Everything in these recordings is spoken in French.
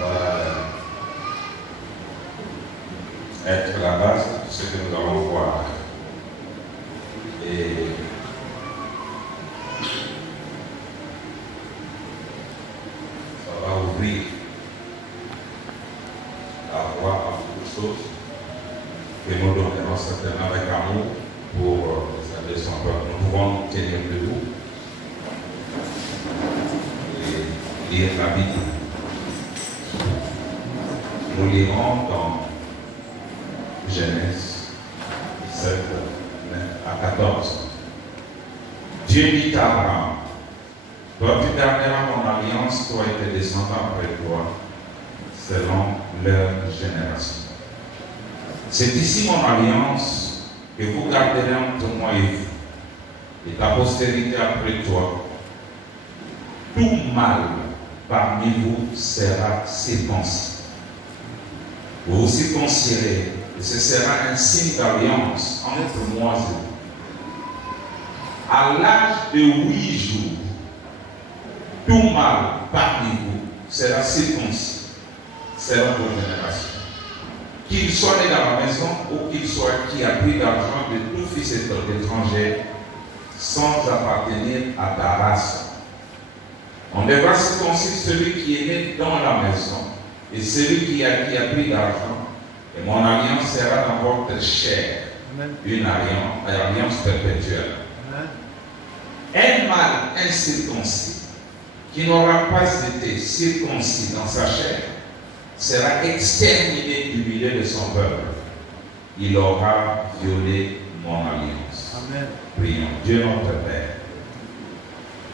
va être la base de ce que nous allons voir. Et ça va ouvrir la voie à beaucoup de choses que nous donnerons certainement avec amour pour servir son peuple. Nous pouvons nous tenir debout et lire la Bible. Nous lirons dans Genèse 7 à 14. Dieu dit à Abraham, toi tu garderas mon alliance, toi et tes descendants après toi, selon leur génération. C'est ici mon alliance que vous garderez entre moi et vous, et ta postérité après toi. Tout mâle parmi vous sera circoncis. Vous vous circoncirez, et ce sera un signe d'alliance entre moi et vous. À l'âge de 8 jours, tout mâle parmi vous sera circoncis, selon vos générations. Qu'il soit né dans la maison ou qu'il soit qui a pris l'argent de tout fils étranger sans appartenir à ta race. On devra circoncire celui qui est né dans la maison et celui qui a pris l'argent. Et mon alliance sera dans votre chair, une alliance perpétuelle. Un mâle incirconcis qui n'aura pas été circoncis dans sa chair sera exterminé du milieu de son peuple. Il aura violé mon alliance. Amen. Prions. Dieu notre Père,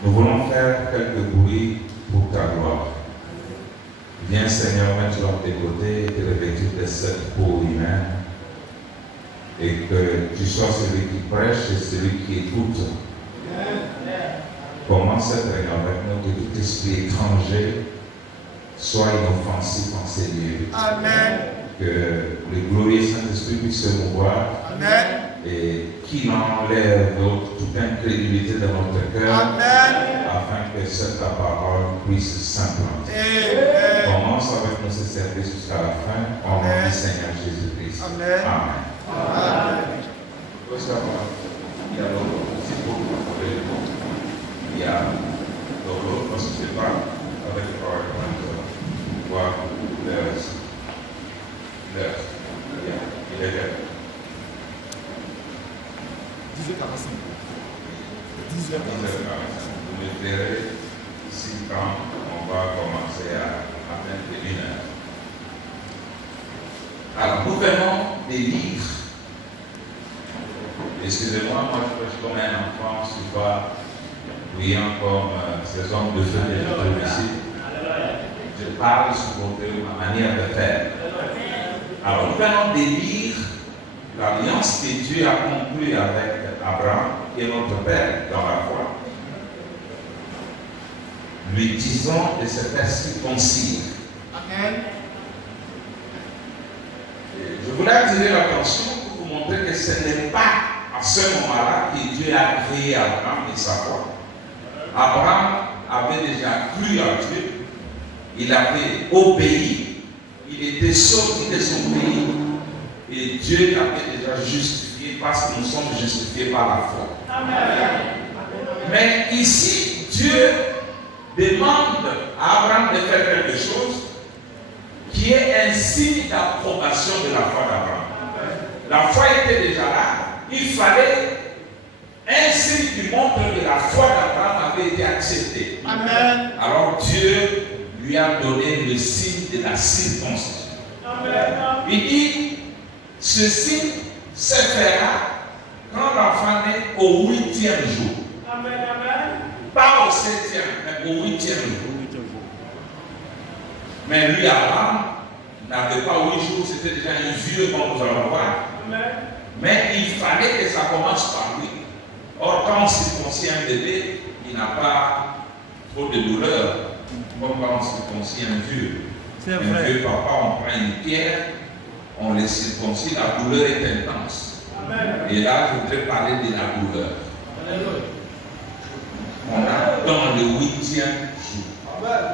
nous voulons faire quelques bruits pour ta gloire. Viens Seigneur, mets-toi de tes côtés, te revêtir de cette peau humaine et que tu sois celui qui prêche et celui qui écoute. Commence Seigneur avec nous, que tout esprit étranger soit inoffensif en ces lieux. Amen. Que le glorieux Saint-Esprit puisse se mouvoir. Amen. Et qu'il enlève toute incrédulité de notre cœur. Amen. Afin que cette parole puisse s'implanter. Commence avec nous ce service jusqu'à la fin. Au nom du Seigneur Jésus-Christ. Amen. Amen. Amen. Il y a l'autre, il y a l'autre, parce que c'est pas avec le power voir l'heure. Il est là. 10h45. Vous me verrez ici quand on va commencer à atteindre 1 heure. Alors, nous venons des livres. Excusez-moi, moi je prêche comme un enfant, je ne suis pas brillant comme ces hommes de feu de ici. Je parle sous ma manière de faire. Alors, nous venons d'élire l'alliance que Dieu a conclue avec Abraham, qui est notre père dans la foi. Lui disons de se faire circoncire. Je voulais attirer l'attention pour vous montrer que ce n'est pas à ce moment-là que Dieu a créé Abraham et sa foi. Abraham avait déjà cru à Dieu. Il avait obéi, il était sorti de son pays et Dieu l'avait déjà justifié parce que nous sommes justifiés par la foi. Amen. Mais ici, Dieu demande à Abraham de faire quelque chose qui est un signe d'approbation de la foi d'Abraham. La foi était déjà là, il fallait un signe qui montre que la foi d'Abraham avait été acceptée. Amen. Alors Dieu lui a donné le signe de la circoncision. Il dit, ce signe se fera quand l'enfant naît au 8e jour. Amen. Pas au 7e, mais au 8e jour. Mais lui, Abraham, n'avait pas 8 jours, c'était déjà un vieux, comme nous allons voir. Mais il fallait que ça commence par lui. Or, quand on circoncie un bébé, il n'a pas trop de douleur. Comme quand on circoncie un vieux. Un vieux papa, on prend une pierre, on les circoncie, la douleur est intense. Amen. Et là, je voudrais parler de la douleur. Amen. On a dans le 8e jour. Amen.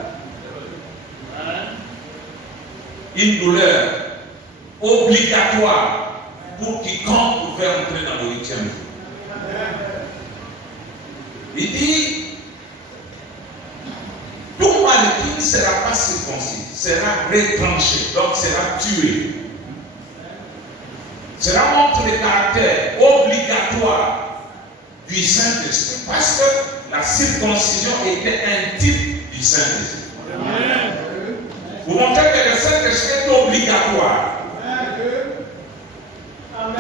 Une douleur obligatoire pour quiconque pouvait entrer dans le 8e jour. Il dit, tout malin ne sera pas circoncis, sera retranché, donc sera tué. Cela montre le caractère obligatoire du Saint-Esprit, parce que la circoncision était un type du Saint-Esprit. Vous montrez que le Saint-Esprit est obligatoire.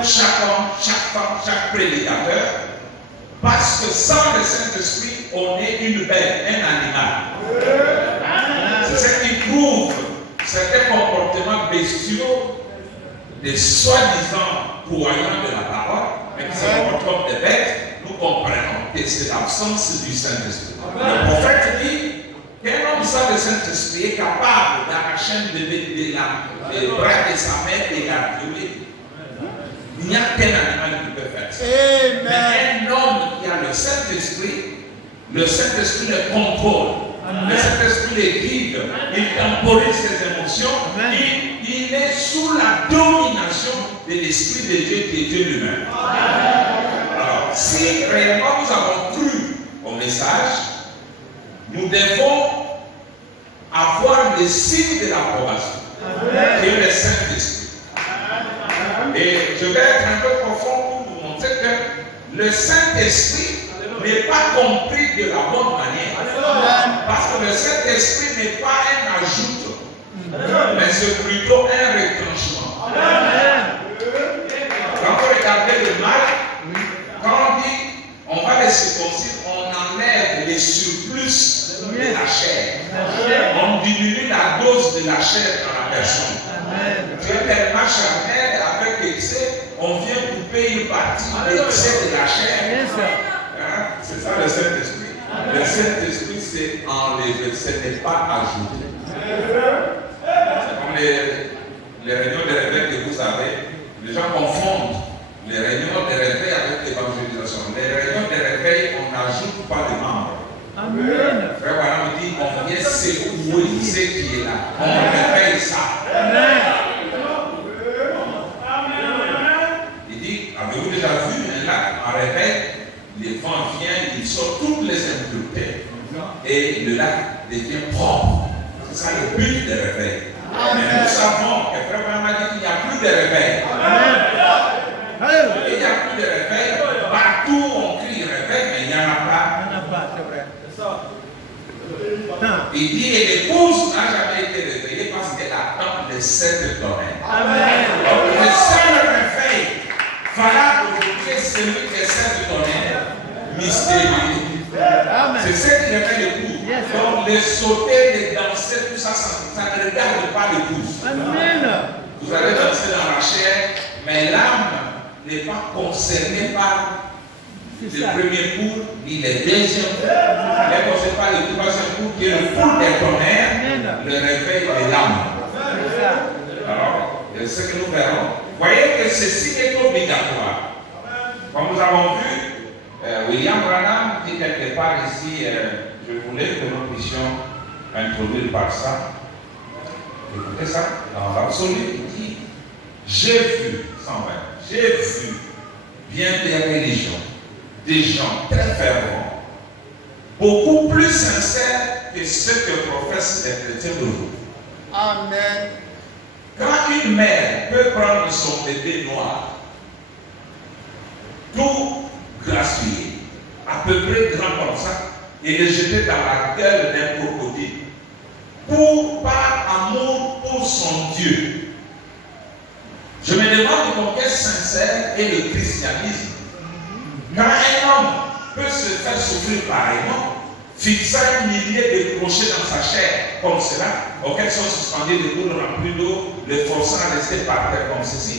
Chaque homme, chaque femme, chaque prédicateur, parce que sans le Saint-Esprit, on est une bête, un animal. C'est ce qui prouve certains comportements bestiaux des soi-disant croyants de la parole, mais qui se comportent comme des bêtes. Nous comprenons que c'est l'absence du Saint-Esprit. Le prophète dit qu'un homme sans le Saint-Esprit est capable d'arracher un bébé des bras de sa mère et la violer. Il n'y a qu'un animal qui peut faire ça. Mais un homme qui a le Saint-Esprit le contrôle. Le Saint-Esprit le guide. Il temporise ses émotions. Il est sous la domination de l'Esprit de Dieu qui est Dieu lui-même. Alors, si réellement nous avons cru au message, nous devons avoir le signe de l'approbation, qui est le Saint-Esprit. Et je vais être un peu profond pour vous montrer que le Saint-Esprit n'est pas compris de la bonne manière. Parce que le Saint-Esprit n'est pas un ajout, mais c'est plutôt un retranchement. Quand vous regardez le mal, quand on dit on va les circoncire, on enlève les surplus de la chair. On diminue la dose de la chair dans la personne. Tu es tellement charnel avec excès, on vient couper une partie de l'excès de la chair. C'est ça le Saint-Esprit. Le Saint-Esprit c'est enlevé, ce n'est pas ajouté. C'est comme les réunions de réveil que vous avez. Les gens confondent les réunions de réveil avec l'évangélisation. Les réunions de réveil, on n'ajoute pas de membres. Amen. Frère Voilà me dit, on vient secouer ce qui est là. On réveille ça. Amen. Il dit, avez-vous déjà vu un lac en réveil? Les vents viennent, ils sortent toutes les impuretés. Et le lac devient propre. C'est ça le but du réveil. Mais nous savons que Frère Voilà m'a dit qu'il n'y a plus de réveil. Il n'y a plus de réveil. Partout on crie réveil, mais il n'y en a pas. Il n'y en a pas, c'est vrai. Il dit, et l'épouse n'a jamais été réveillée parce qu'elle attend les 7 tonnerres. Donc le seul réveil valable aujourd'hui est celui des 7 tonnerres mystérieux. C'est ce qui réveille l'épouse. Donc les sauter, les danser, tout ça, ça ne regarde pas l'épouse. Vous allez danser dans la chair, mais l'âme n'est pas concernée par le premier cours, ni le deuxième cours. Elle n'est concernée par le troisième cours, qui est le cours des tonnerres, le réveil de l'âme. Alors, c'est ce que nous verrons. Voyez que ceci est obligatoire. Comme nous avons vu, William Branham dit quelque part ici, je voulais que nous puissions introduire par ça. Écoutez ça, dans l'absolu, il dit, j'ai vu, 120, j'ai vu bien des religions, des gens très fervents, beaucoup plus sincères que ceux que professent les chrétiens d'aujourd'hui. Amen. Quand une mère peut prendre son bébé noir, tout gracieux, à peu près grand comme ça, et le jeter dans la gueule d'un crocodile, par amour pour son Dieu. Je me demande combien sincère est le christianisme. Quand un homme peut se faire souffrir pareillement, fixant un millier de crochets dans sa chair comme cela, auxquels sont suspendus des boules remplies d'eau, le forçant à rester par terre comme ceci,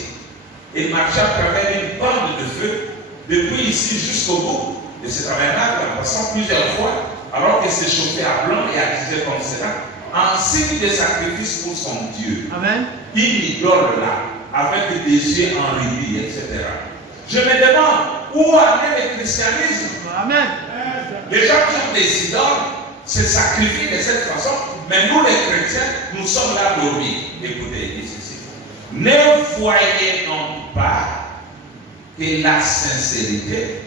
et marcher à travers une bande de feu, depuis ici jusqu'au bout de ce tabernacle, en passant plusieurs fois, alors qu'il s'est chauffé à blanc et accusé comme cela, en signe de sacrifice pour son Dieu. Amen. Il idole là, avec des yeux en rubis, etc. Je me demande où en est le christianisme. Amen. Les gens qui ont des idoles, se sacrifient de cette façon, mais nous les chrétiens, nous sommes là dormir. Écoutez, il dit ceci. Ne voyez donc pas que la sincérité,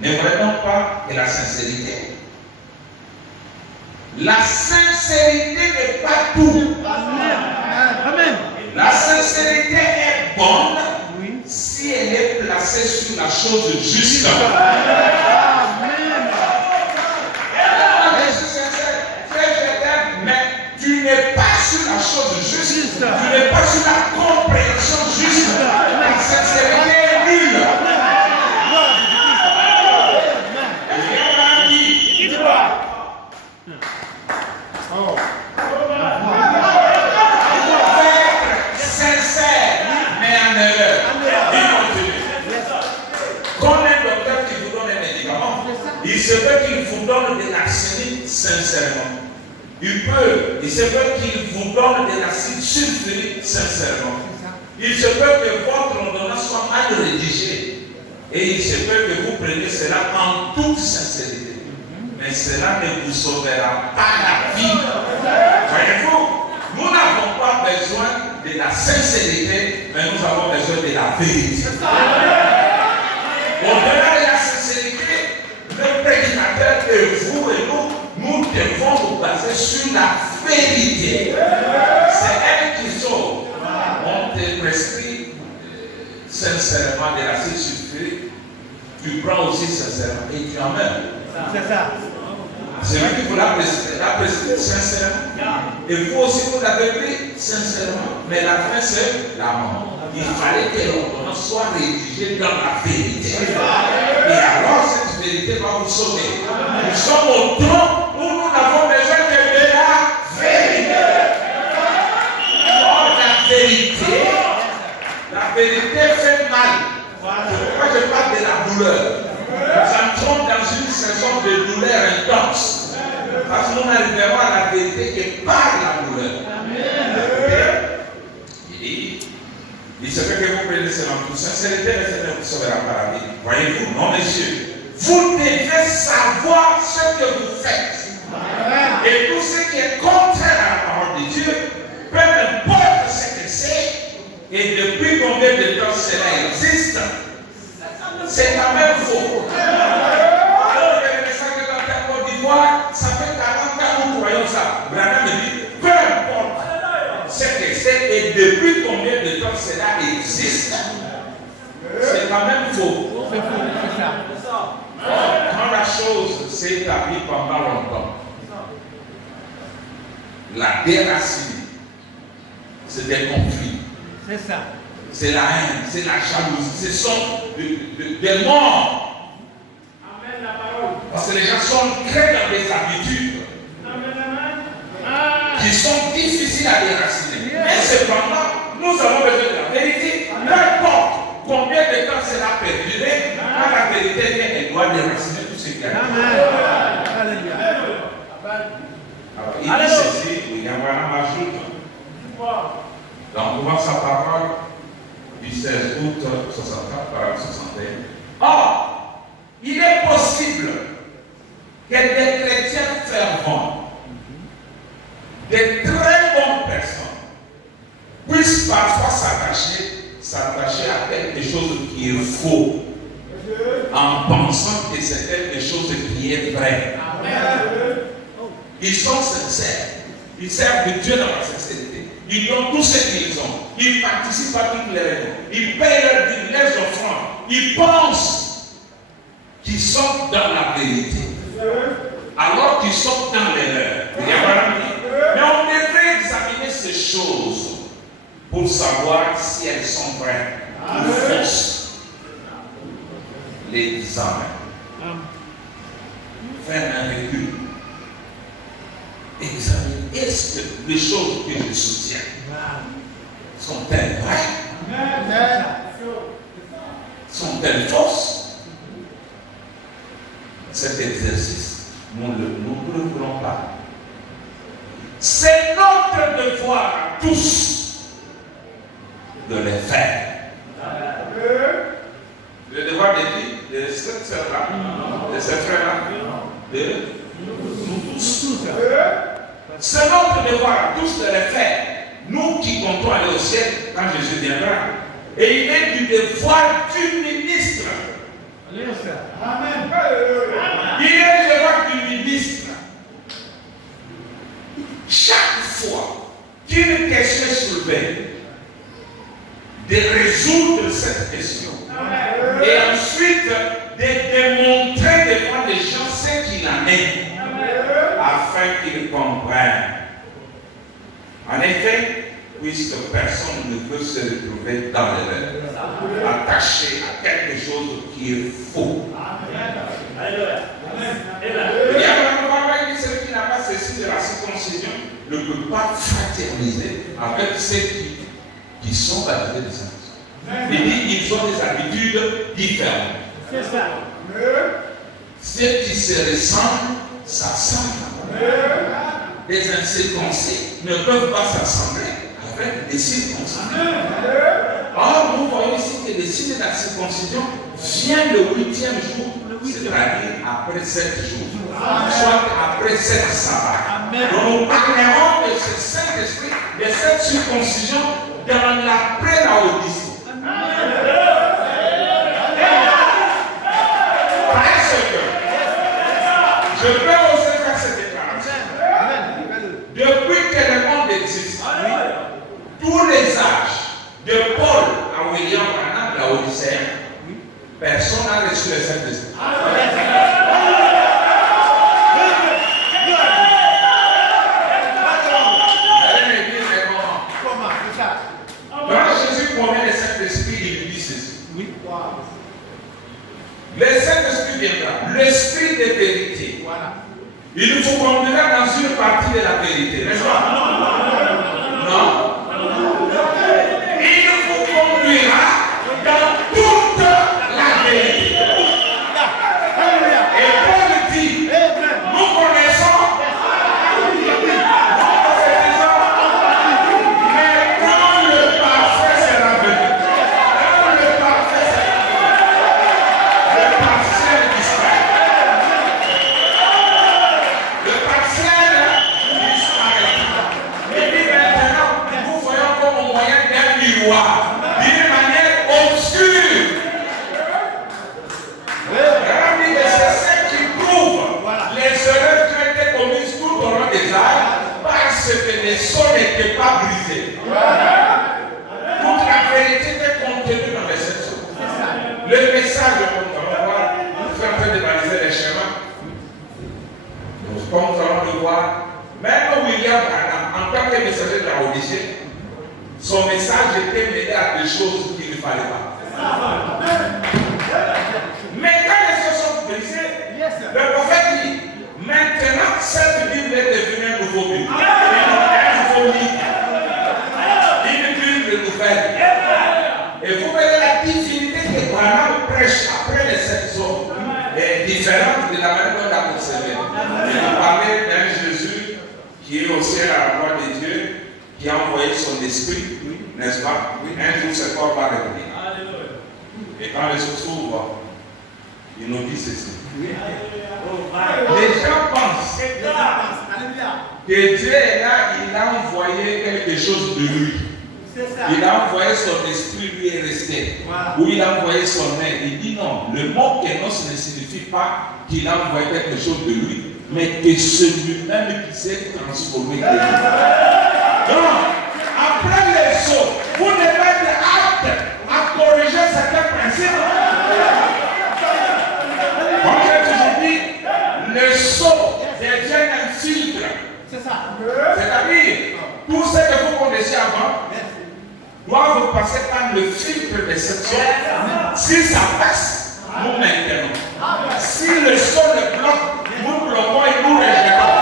ne voyez donc pas que la sincérité, n'est pas tout. Amen. La sincérité est bonne si elle est placée sur la chose juste. Mais tu n'es pas sur la chose juste. Tu n'es pas sur la compréhension juste. La sincérité est nulle. Il se peut qu'il vous donne de l'arsenic sincèrement. Il se peut qu'il vous donne de l'acide sulfurique sincèrement. Il se peut que votre ordonnance soit mal rédigée. Et il se peut que vous preniez cela en toute sincérité. Mais cela ne vous sauvera pas la vie. Voyez-vous, nous n'avons pas besoin de la sincérité, mais nous avons besoin de la vérité. Au-delà de la sincérité, le prédicateur que vous et nous devons nous baser sur la vérité. C'est elle qui sauve. On te prescrit sincèrement de l'acide sulfurique, tu prends aussi sincèrement et tu en meurs. C'est ça. C'est lui qui vous l'a prescrit sincèrement. Et vous aussi vous l'avez pris sincèrement. Mais la fin c'est la mort. Il fallait que l'ordonnance soit rédigée dans la vérité. Et alors cette vérité va vous sauver. Nous sommes au temps où nous n'avons besoin que de la vérité. Or la vérité fait mal. C'est pourquoi je parle de la douleur. Nous entrons dans une saison de douleur intense. Parce que nous arriverons à la vérité que par la douleur. Il se fait que vous preniez cela en toute sincérité, mais c'est ne vous sauvera pas la vie. Voyez-vous, non, messieurs. Vous devez savoir ce que vous faites. Et tout ce qui est contraire à la parole de Dieu, peu importe ce que c'est, et depuis combien de temps cela existe, c'est quand même faux. Alors, le message de la Côte d'Ivoire, ça fait 40 ans que nous croyons ça. Branham me dit, peu importe ce que c'est et depuis combien de temps cela existe, c'est quand même faux. C'est faux, c'est ça. Quand la chose s'est établie pendant longtemps, la déracinée, c'est des conflits. C'est ça. C'est la haine, c'est la jalousie, ce sont des morts. Amen, la parole. Parce que les gens sont très dans des habitudes qui sont difficiles à déraciner. Mais cependant, nous avons besoin de la vérité. Peu importe combien de temps cela perdurer, quand la vérité vient, elle doit déraciner tout ce qui a. Alléluia. Alors, il dit ceci, William Branham ajoute, dans Mouvement sa parole, du 16 août 64, par 61. Or, il est possible que des chrétiens fervents, des très bonnes personnes, puissent parfois s'attacher à quelque chose qui est faux, en pensant que c'est quelque chose qui est vrai. Ils sont sincères, ils servent de Dieu dans la sincérité. Ils donnent tout ce qu'ils ont. Ils participent à toutes les réunions. Ils payent leurs offrandes. Ils pensent qu'ils sont dans la vérité. Alors qu'ils sont dans l'erreur. Mais on devrait examiner ces choses pour savoir si elles sont vraies ou fausses. L'examen. Faire un recul. Examiner. Est-ce que les choses que je soutiens sont-elles vraies? Sont-elles fausses? Cet exercice, nous ne le voulons pas. C'est notre devoir à tous de les faire. Le devoir de qui? De cette sœur-là, de cette frère-là, de nous tous. Tous. C'est notre devoir à tous de le faire. Nous qui comptons aller au ciel quand Jésus viendra. Et il est du devoir du ministre. Alléluia. Amen. Il est le devoir du ministre. Chaque fois qu'une question est soulevée, de résoudre cette question. Et ensuite, de démontrer devant les gens ce qu'il en est, afin qu'ils comprennent. En effet, puisque personne ne peut se retrouver dans l'erreur, attaché à quelque chose qui est faux. Il y a un moment où celui qui n'a pas ceci de la circoncision ne peut pas fraterniser avec ceux qui sont baptisés de Saint-Esprit. Il dit qu'ils ont des habitudes différentes. C'est ça. Ceux qui se ressemblent s'assemblent. Les incirconcis ne peuvent pas s'assembler avec des circoncis. Or, nous voyons ici que le signe de la circoncision vient le 8e jour, c'est-à-dire après 7 jours, soit après 7 sabbats. Donc nous parlerons de ce Saint-Esprit, de cette circoncision dans l'après-Laodicée. Parce que je peux oser faire cette déclaration. Depuis que le monde existe, tous les âges, de Paul à William Branham, la Odyssée, personne n'a reçu le Saint-Esprit. Jésus promet le Saint-Esprit, il lui dit ceci. Oui. Le Saint-Esprit viendra, l'Esprit de vérité. Voilà. Il vous conduira dans une partie de la vérité, n'est-ce pas? Non. Il vous conduira dans toute la vérité. Et Paul dit, nous connaissons. D'une manière obscure. C'est ce qui prouve les erreurs qui ont été commises tout au long des âges parce que les sceaux n'étaient pas brisés. Toute la vérité était contenue dans les 7 sceaux. Le message, on va faire dévaliser les schémas. Comme nous allons le voir, même William Branham, en tant que messager de la Odyssée, son message était mêlé à des choses qu'il ne fallait pas. Mais quand les choses sont brisées, le prophète dit, maintenant cette Bible est devenue un nouveau Bible. Un nouveau livre. Une Bible nouvelle. Et vous verrez la divinité que Branham prêche après les 7 jours est différente de la manière dont il a conservé. Il a parlé d'un Jésus qui est au ciel à la gloire de Dieu, qui a envoyé son esprit, n'est-ce pas? Un jour, ce corps va revenir. Et quand les choses s'ouvrent, il nous dit ceci. Les gens pensent que Dieu est là, il a envoyé quelque chose de lui. Il a envoyé son esprit, lui est resté. Ou il a envoyé son aide. Il dit non, le mot kénos ne signifie pas qu'il a envoyé quelque chose de lui, mais que celui-même qui s'est transformé de lui. Donc, après les sauts, vous devez être apte à corriger certains principes. Comme j'ai toujours dit, le saut devient un filtre. C'est ça. C'est-à-dire, tout ce que vous connaissez avant doit passer par le filtre de cette sauce. Si ça passe, nous maintenons. Si le sol le bloque, nous bloquons et nous rejetons.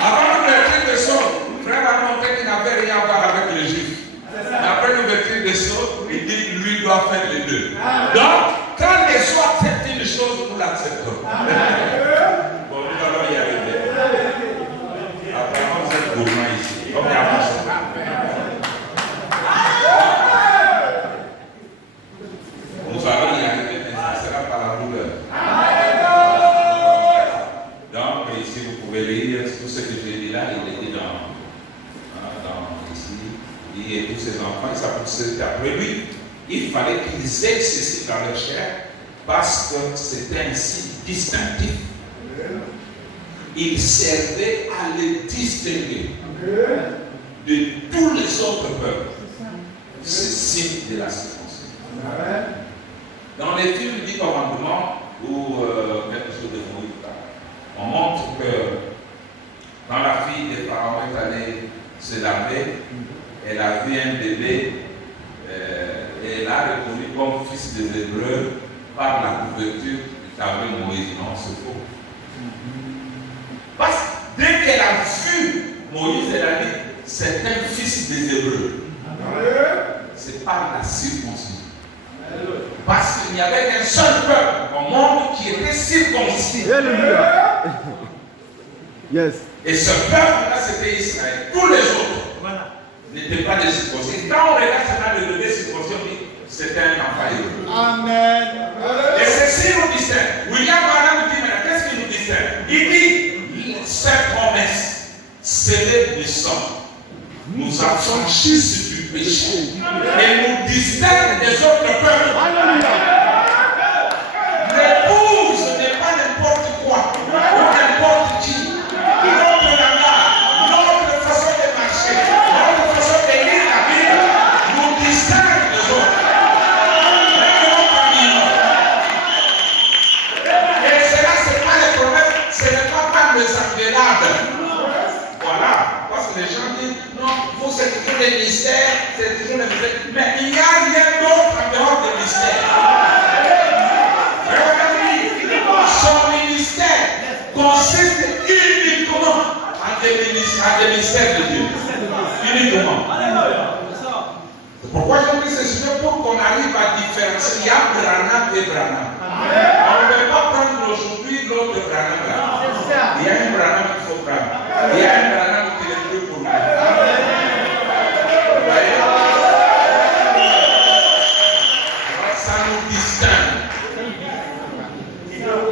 Avant l'ouverture de sol, frère a montré qu'il n'avait rien à voir avec les juifs. Après l'ouverture de sol, il dit lui doit faire les deux. Donc, quand les gens acceptent une chose, nous l'acceptons. Bon, nous allons y arriver. Apparemment, vous êtes gourmand ici. Donc, ses enfants, il s'appuie après lui. Il fallait qu'ils aient ceci dans leur chair parce que c'était ainsi distinctif. Il servait à les distinguer de tous les autres peuples. C'est signe de la circoncision. Dans les films du commandement ou quelque chose de Moïse, on montre que quand la fille des parents est allée se laver, elle a vu un bébé et elle a reconnu comme fils des Hébreux par la couverture du tableau Moïse. Non, c'est faux. Parce que dès qu'elle a vu Moïse, elle a dit c'est un fils des Hébreux. C'est par la circoncision. Parce qu'il n'y avait qu'un seul peuple au monde qui était circoncis. Yes. Et ce peuple-là, c'était Israël. Tous les autres n'étaient pas des circoncis. Quand on regarde cela, le bébé circoncis, on dit c'était un enfant hébreu. Amen. Et ceci nous distingue. William Branham dit maintenant, qu'est-ce qu'il nous distingue? Il dit cette promesse, scellée du sang, nous affranchissent du péché et nous distingue des autres peuples. L'épouse n'est pas n'importe quoi ou n'importe qui. Notre langage, notre façon de marcher, notre façon de lire la Bible nous distingue des autres. Et cela, ce n'est pas les problèmes, ce n'est pas par les engueulades. Voilà. Parce que les gens disent, non, vous c'est toujours les mystères, c'est toujours les mystères. Mais il n'y a rien d'autre en dehors des mystères. Son ministère consiste uniquement en des mystères de Dieu. Uniquement. C'est pourquoi je dis ceci, pour qu'on arrive à différencier. Il y a Branham et Branham. On ne peut pas prendre aujourd'hui l'autre Branham là. Il y a un Branham qu'il faut prendre. Il y a un Branham qui est plus pour nous. Vous voyez? Ça nous distingue.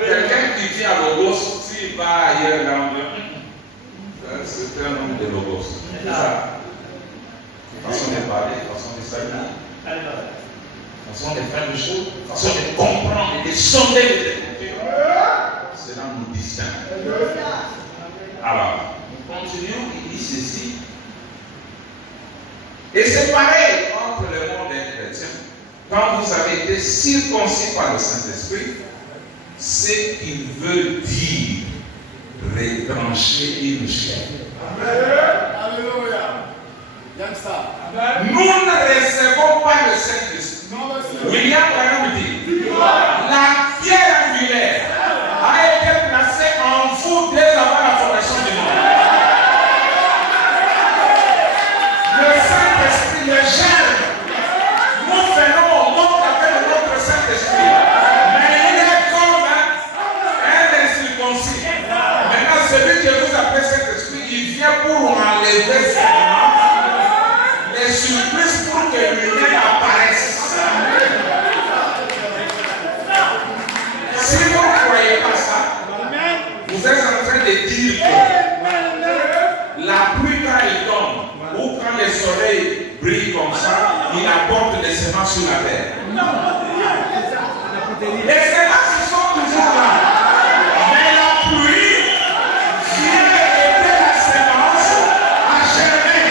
Quelqu'un qui vient à Logos, s'il va ailleurs là, c'est un homme de Logos. C'est ça. Façon de parler, façon de s'habiller, façon de faire les choses, façon de comprendre et de sonder les Écritures. Cela nous distingue. Alors, continuons, il dit ceci. Et c'est pareil entre le monde et les chrétiens. Quand vous avez été circoncis par le Saint-Esprit, ce qu'il veut dire retrancher une chair. Alléluia. Nous ne recevons pas le Saint-Esprit. William Branham dit la pierre angulaire a été placée en vous dès avant la fondation du monde. Le Saint-Esprit, le germe, nous venons au monde avec notre Saint-Esprit. Mais il est comme un incirconcis. Maintenant, celui qui vous appelle Saint-Esprit, il vient pour enlever les surprises pour que lui-même apparaisse. Si vous ne croyez pas ça, vous êtes en train de dire que la pluie quand elle tombe ou quand le soleil brille comme ça, il apporte des semences sur la terre. Les semences sont toujours là. Mais la pluie vient aider la semence à germer.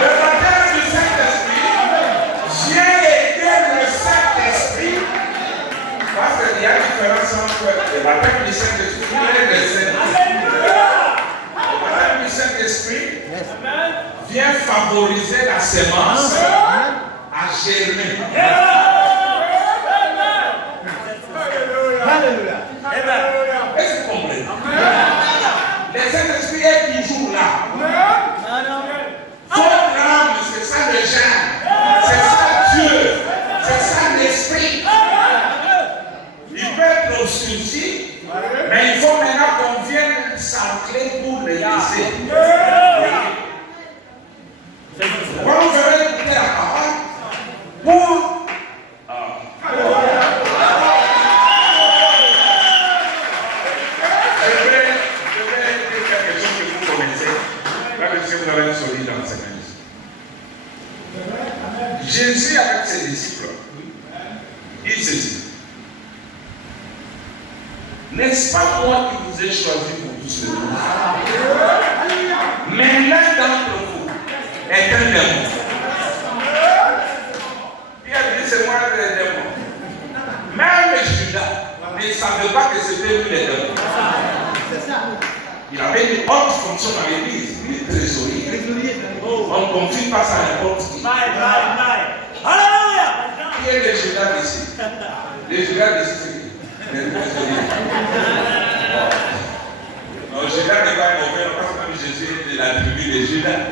Le baptême du Saint-Esprit vient aider le Saint-Esprit. Parce qu'il y a une différence entre le baptême du Saint-Esprit et le Saint-Esprit. Le baptême du Saint-Esprit vient favoriser la semence à germer. Est-ce que vous comprenez? Le Saint-Esprit est toujours là. Votre âme, c'est ça le germe. C'est ça Dieu. C'est ça l'Esprit. Il peut être obscurci, mais il faut maintenant qu'on vienne s'ancrer pour le laisser. Quand vous allez écouter la parole, pour je vais dire quelque chose que vous connaissez. Là, je sais que vous avez une N'est-ce pas moi qui vous ai choisi pour tout ce monde? Mais l'un d'entre vous est un démon. Il a dit c'est moi le démon. Même Judas ne savait pas que c'était lui le démon. Il avait une haute fonction dans l'église. Il est trésorier. On ne confie pas ça à n'importe qui. Qui est le Judas ici? Le Judas ici, c'est qui? Le trésorier. Non, Judas n'est pas mauvais, parce que même Jésus est de la tribu de Judas.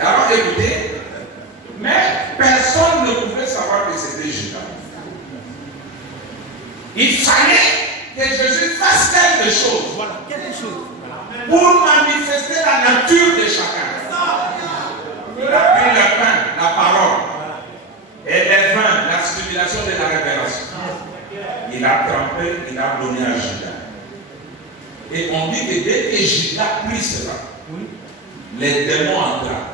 Alors écoutez, mais personne ne pouvait savoir que c'était Judas. Il fallait que Jésus fasse quelque chose. Voilà, quelque chose. Pour manifester la nature de chacun. Il a pris le pain, la parole, et les vins, la stimulation de la révélation. Il a trempé, il a donné à Judas. Et on dit que dès que Judas prit cela, les démons entrèrent.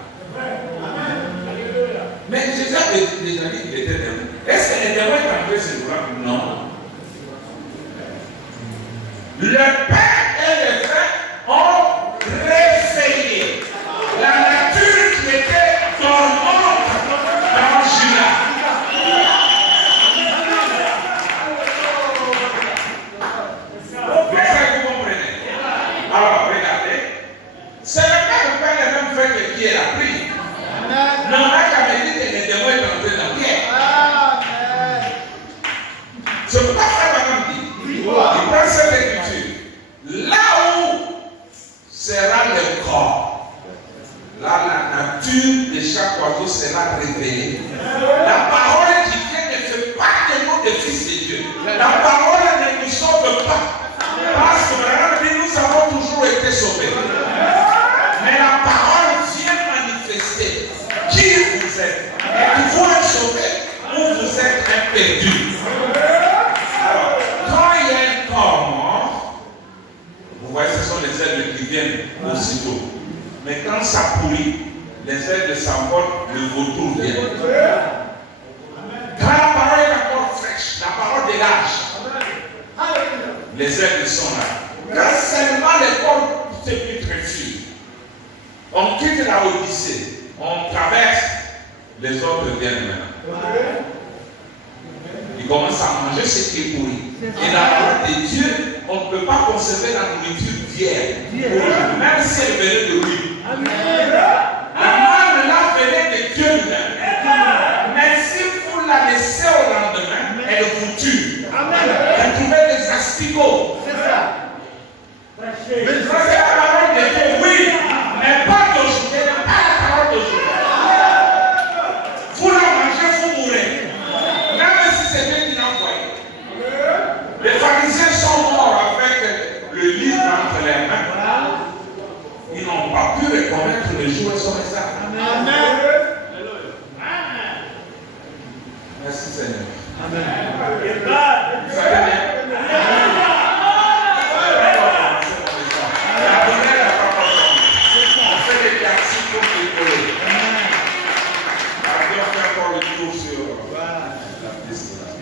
Mais Jésus avait déjà dit qu'il était démon. Est-ce que les démons étaient entrés ce jour-là? Non. Le Père et le Frère ont réveillé la nature qui était dormante dans Judas. Vous comprenez? Alors, regardez. C'est le cas de Père le même fait que Pierre a pris. Non, on n'a jamais dit que les démons étaient entrés dans Pierre. C'est pourquoi Frère Branham dit, il prend cette écriture. Là où sera le corps, là la nature de chaque oiseau sera révélée. La parole qui vient ne fait pas des mots de fils de Dieu. La parole ne nous sauve pas. Parce que Branham dit, nous avons toujours été sauvés. Mais la parole vient manifester qui vous êtes. Et vous êtes sauvés ou vous êtes imperdus. Alors, quand il y a un corps mort, vous voyez, ce sont les aigles qui viennent aussitôt. Mais quand ça pourrit, les aigles s'envolent, le vautour vient. Quand la parole est encore fraîche, la parole dégage, les aigles sont là. Quand seulement les corps se putréfient, on quitte la Odyssée, on traverse, les autres viennent maintenant. Ils commencent à manger ce qui est pourri. Et la parole de Dieu, on ne peut pas conserver la nourriture vierge, même si elle venait de lui. La manne là venait de Dieu lui-même. Mais si vous la laissez au lendemain, elle vous tue. Elle trouvait des asticots. C'est la parole de Dieu, oui, mais pas d'aujourd'hui, pas la parole d'aujourd'hui. Vous la mangez, vous mourrez. Même si c'est Dieu qui l'a envoyé. Les pharisiens sont morts avec le livre entre les mains. Ils n'ont pas pu reconnaître le jour et son message. Amen. Merci Seigneur. Amen. Vous savez bien? On fait des taxis pour décoller. On fait encore le tour sur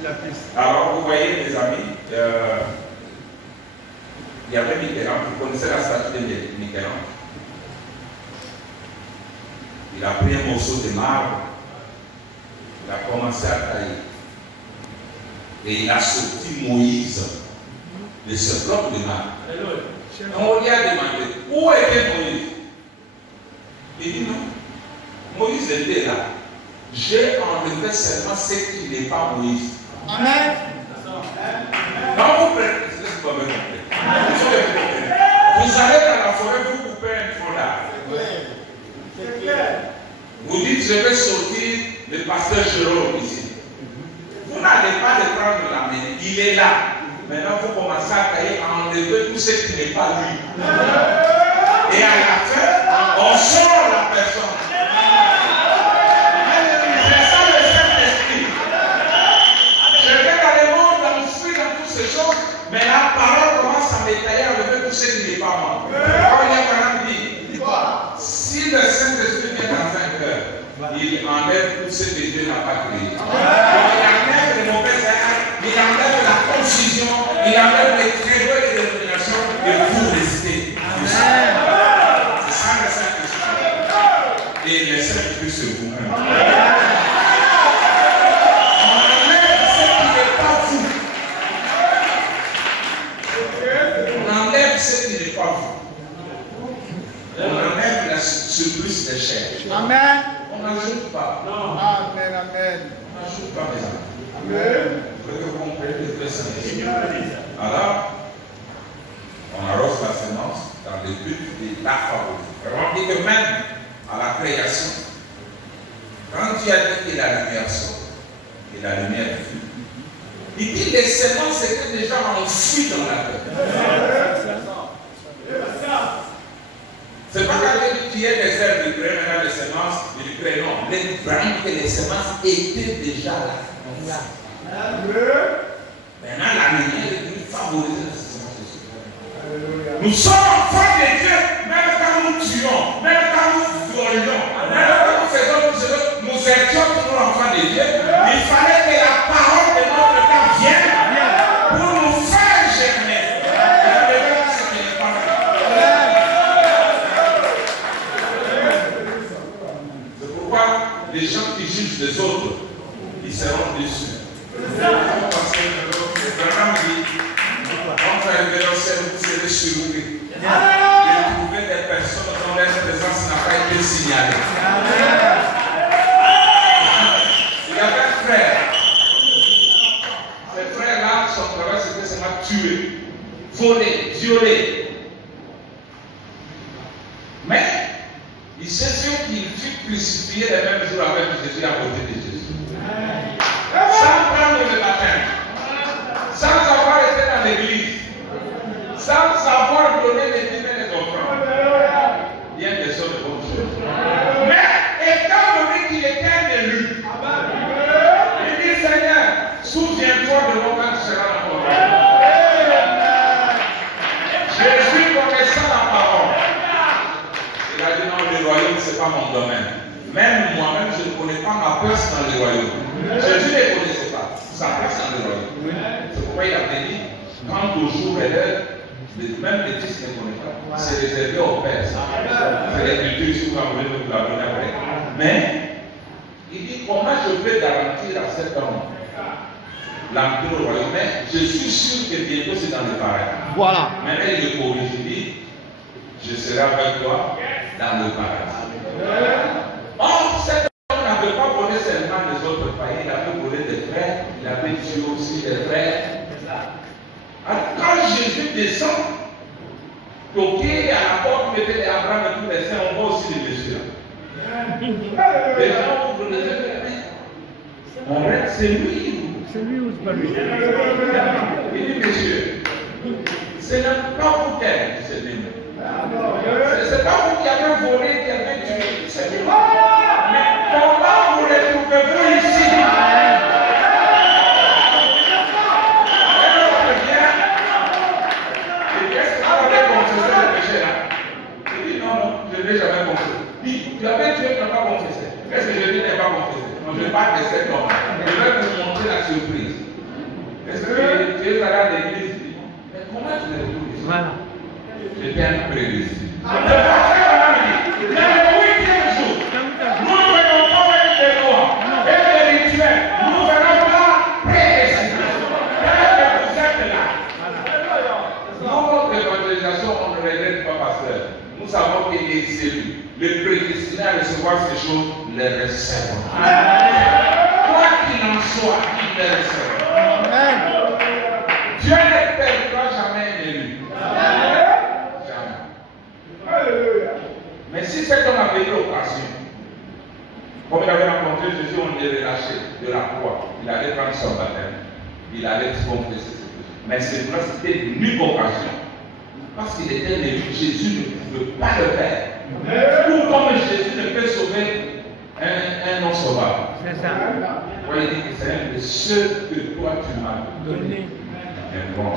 la piste. Alors, vous voyez, mes amis, il y avait Michel-Ange. Vous connaissez la statue de Michel-Ange? Il a pris un morceau de marbre, il a commencé à tailler. Et il a sorti Moïse de ce bloc de marbre. On lui a demandé, où était Moïse? Il dit non. Moïse était là. J'ai enlevé seulement ce qui n'est pas Moïse. Amen. Quand vous prenez, vous allez dans la forêt, vous coupez un tronc d'arbre. Vous dites, je vais sortir le pasteur Jérôme ici. Vous n'allez pas le prendre la main, il est là. Maintenant, vous commencez à tailler, à enlever tout ce qui n'est pas lui. Et à la fin, on sort la personne. C'est ça le Saint-Esprit. Je vais dans le monde, dans toutes ces choses, mais la parole commence à m'étayer, à enlever tout ce qui n'est pas moi. Quand il y a quand même dit, si le Saint-Esprit vient dans un cœur, il enlève tout ce que Dieu n'a pas créé. Il enlève les mauvaises herbes, il enlève la confusion, il Il a même les très bonnes déterminations et vous restez. C'est ça le Saint-Esprit. Et les Saint-Esprit c'est vous-même. On enlève ce qui n'est pas vous. On enlève ce qui n'est pas vous. On enlève la surprise des chairs. Amen. On n'ajoute pas. Non. Amen. Amen. On n'ajoute pas mes amis. Amen. Il faut que vous compreniez le Saint-Esprit. Alors, on arrose la semence dans le but de la faveur. Vraiment, dit que même à la création, quand Dieu a dit que la lumière sort, et la lumière fut, il dit que les semences étaient déjà enfouies dans la terre. C'est pas qu'avec qui est des herbes, il crée maintenant les semences, il crée non. Les branches et les semences étaient déjà là. Maintenant, la lumière est venue favoriser la semence de ce. Nous sommes enfants de Dieu, même quand nous tuons, même quand nous violons, même quand nous faisons tout cela, nous étions toujours enfants de Dieu. Il fallait que la parole de notre temps vienne pour nous faire germer. C'est pourquoi les gens qui jugent les autres, ils seront déçus. Parce que vraiment dit, on va arriver au ciel, vous serez surpris de trouver des personnes dont leur présence n'a pas été signalée. Il y avait un frère. Ce frère-là, son travail c'était seulement tuer, voler, violer. Mais il sait sûr qu'il fut crucifié le même jour avec Jésus à côté de Jésus. Sans prendre le baptême, sans avoir été dans l'église, sans savoir donner les dîners et les offrandes. Il y a des choses de bonnes choses. Mais étant donné qu'il était un élu, il dit Seigneur, souviens-toi de moi quand tu seras dans ton royaume. Jésus connaissant la parole. Il a dit non, le royaume, ce n'est pas mon domaine. Même moi-même, je ne connais pas ma place dans le royaume. Jésus ne connaissait pas sa place dans le royaume. C'est pourquoi il a dit, quant au jour et l'heure, même les fils ne connaissent pas. C'est réservé au Père. C'est les cultures, si vous voulez, vous la donner après. Mais, il dit, comment je peux garantir à cet homme l'entrée au royaume? Mais je suis sûr que bientôt c'est dans le paradis. Voilà. Maintenant, il le corrige, il dit, je serai avec toi dans le paradis. Or, cet homme n'avait pas volé seulement les autres païens, il avait volé des frères, il avait tué aussi des frères. Alors, quand Jésus descend, toqué à la porte, mettait Abraham et tous les saints, on voit aussi les messieurs. Les gens ouvrent les yeux, on reste, c'est lui. C'est lui ou c'est pas lui? Il dit, monsieur, ce n'est pas vous qui avez dit c'est lui. C'est pas vous qui avez volé, qui avez tué, c'est lui. Mais comment vous les trouvez-vous ici? Et qu'est-ce que vous avez confessé le péché là? Il dit non, non, je ne l'ai jamais confessé. Il dit, tu avais tué, tu n'as pas confessé. Qu'est-ce que je dis, n'ai pas confessé? Non, je parle de cet homme. Je vais vous montrer la surprise. Est-ce que tu es allé à l'église? Mais comment tu l'as trouvé ici? Voilà. J'étais un prédestiné. Mais le huitième jour, nous ne venons pas avec des lois et des rituels. Nous ne venons pas prédestinés. Vous êtes là. Dans notre évangélisation, on ne regrette pas, pasteur. Nous savons que les élus, les prédestinés à recevoir ces choses, les recevons. Quoi qu'il en soit, ils les recevront. Dieu ne perdra jamais un élu. Mais si cet homme avait eu l'occasion, comme il avait rencontré Jésus, on l'ait relâché de la croix, il allait prendre son baptême, il allait se confesser. Mais c'est pour ça que c'était une unique occasion. Parce qu'il était élu, Jésus ne pouvait pas le faire. Tout comme Jésus ne peut sauver un non sauvable. C'est ça. Il dit que c'est un de ceux que toi tu m'as donné. Bon.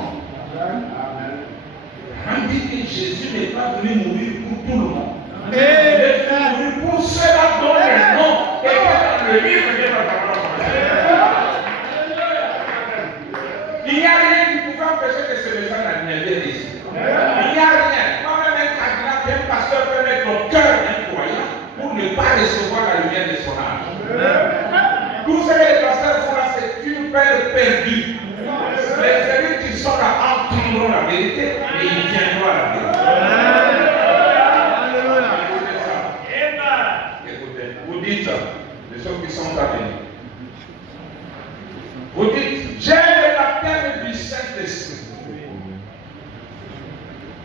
On dit que Jésus n'est pas venu mourir pour tout le monde. Il est venu mourir pour ceux-là dont le nom est dans le livre de la parole. Il n'y a rien qui pouvait empêcher que ces gens ne viennent ici. Il n'y a rien. Moi-même, un cardinal, un pasteur peut mettre au cœur d'un croyant pour ne pas recevoir la lumière de son âme. Tout ce que les pasteurs font là, c'est une peine perdue. Les élus qui sont là entendront la vérité et ils viendront à la vérité. Écoutez, vous dites, les gens qui sont à venir, vous dites, j'ai le baptême du Saint-Esprit.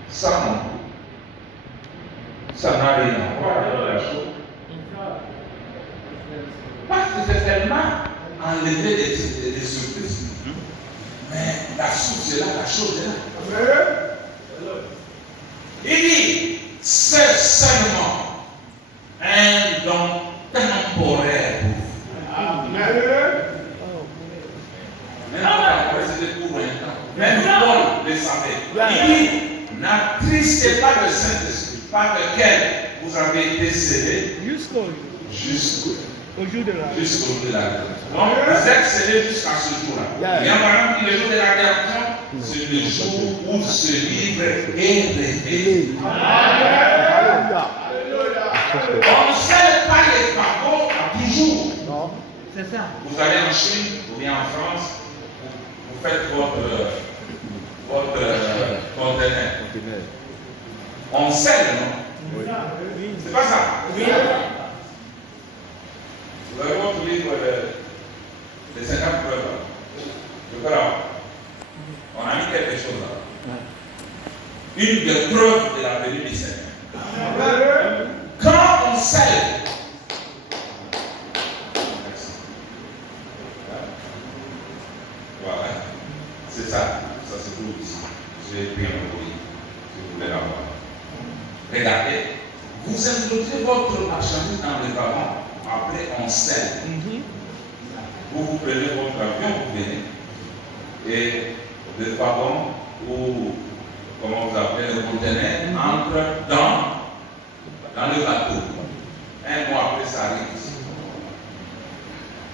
Ça non. Ça n'a rien à voir avec la chose. Parce que c'est seulement enlever des surprises. Mais la source est là, la chose est là. Il dit, c'est seulement un don temporaire pour vous. Maintenant, c'était pour un temps. Même Paul le savait. Il dit, n'attristez pas le Saint-Esprit, par lequel vous avez été scellés jusqu'au jour de la rédemption. Donc, vous êtes scellés jusqu'à ce jour-là. Il y a par exemple le jour de la rédemption, c'est le jour où ce livre est révélé. On ne scelle pas les pavots à toujours. Non, c'est ça. Vous allez en Chine, vous venez en France, vous faites votre conteneur. On scelle, non? Oui. C'est pas ça? Oui. Vous avez votre livre de 50 preuves. Je crois. On a mis quelque chose là. Une des preuves de la venue du Seigneur. Quand on scelle, voilà, c'est ça. Ça c'est tout ici. Je vais bien envoyer, si vous voulez l'avoir. Regardez, vous introduisez votre marchandise dans le wagon, après on scelle. Vous prenez votre avion, vous venez, et le wagon, ou comment vous appelez, le conteneur, entre dans le bateau. Un mois après, ça arrive ici.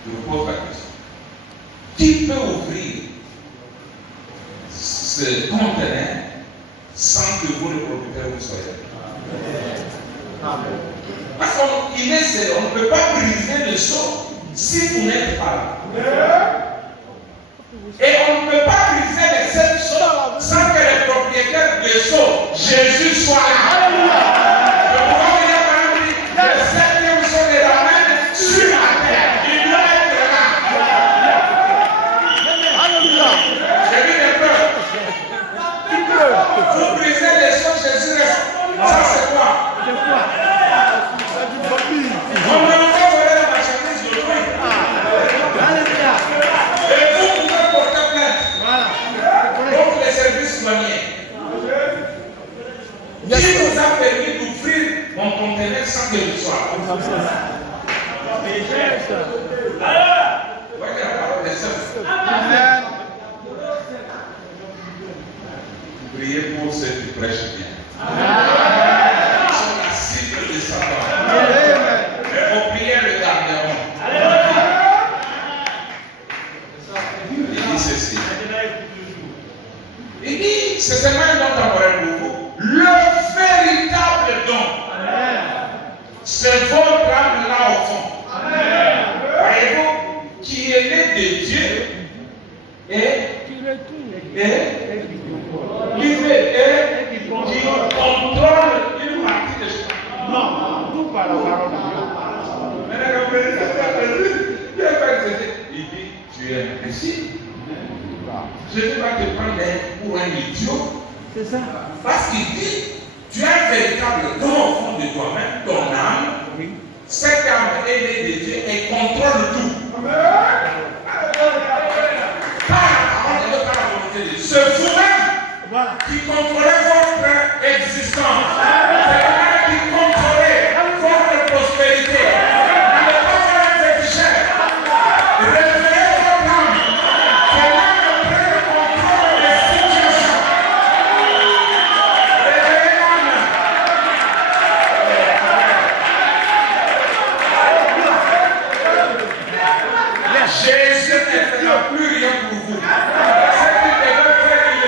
Je vous pose la question. Qui peut ouvrir ce conteneur sans que vous, le propriétaire, vous soyez? Parce qu'il est seul, on ne peut pas briser le seau si vous n'êtes pas là. Et on ne peut pas briser les 7 seaux sans que le propriétaire du seau, Jésus, soit là. Je pourrais vous dire par exemple, le 7e seau de la main sur la terre, il doit être là. Alléluia. J'ai vu des preuves. Vous brisez les seaux, Jésus reste. Ça c'est quoi? On ne peut pas voler la marchandise de lui. Et vous pouvez porter plainte contre les services douaniers. Qui vous a permis d'ouvrir mon conteneur sans que je sois? Voyez la parole des saints. Priez pour ceux qui prêchent bien. Ils sont la cible de Satan. Mais vos prières le garderont. Il dit ceci. Il dit, c'est seulement un don temporaire pour vous. Le véritable don, c'est votre âme là au fond. Voyez-vous, qui est né de Dieu et qui contrôle une partie des choses. Non, tout par la parole de Dieu. Il dit, tu es imbécile. Je ne vais pas te prendre pour un idiot. C'est ça. Parce qu'il dit, tu as un véritable don au fond de toi-même, ton âme. Cette âme est née de Dieu et contrôle tout. Par la parole de Dieu, par la volonté de Dieu. C'est vous-même qui contrôlez votre existence. C'est vous-même qui contrôlez votre prospérité. N'allez pas faire un féticheur. Réveillez votre âme. C'est là que vous prenez le contrôle des situations. Réveillez l'âme. Jésus ne fera plus rien pour vous. Ce qu'il devait faire, il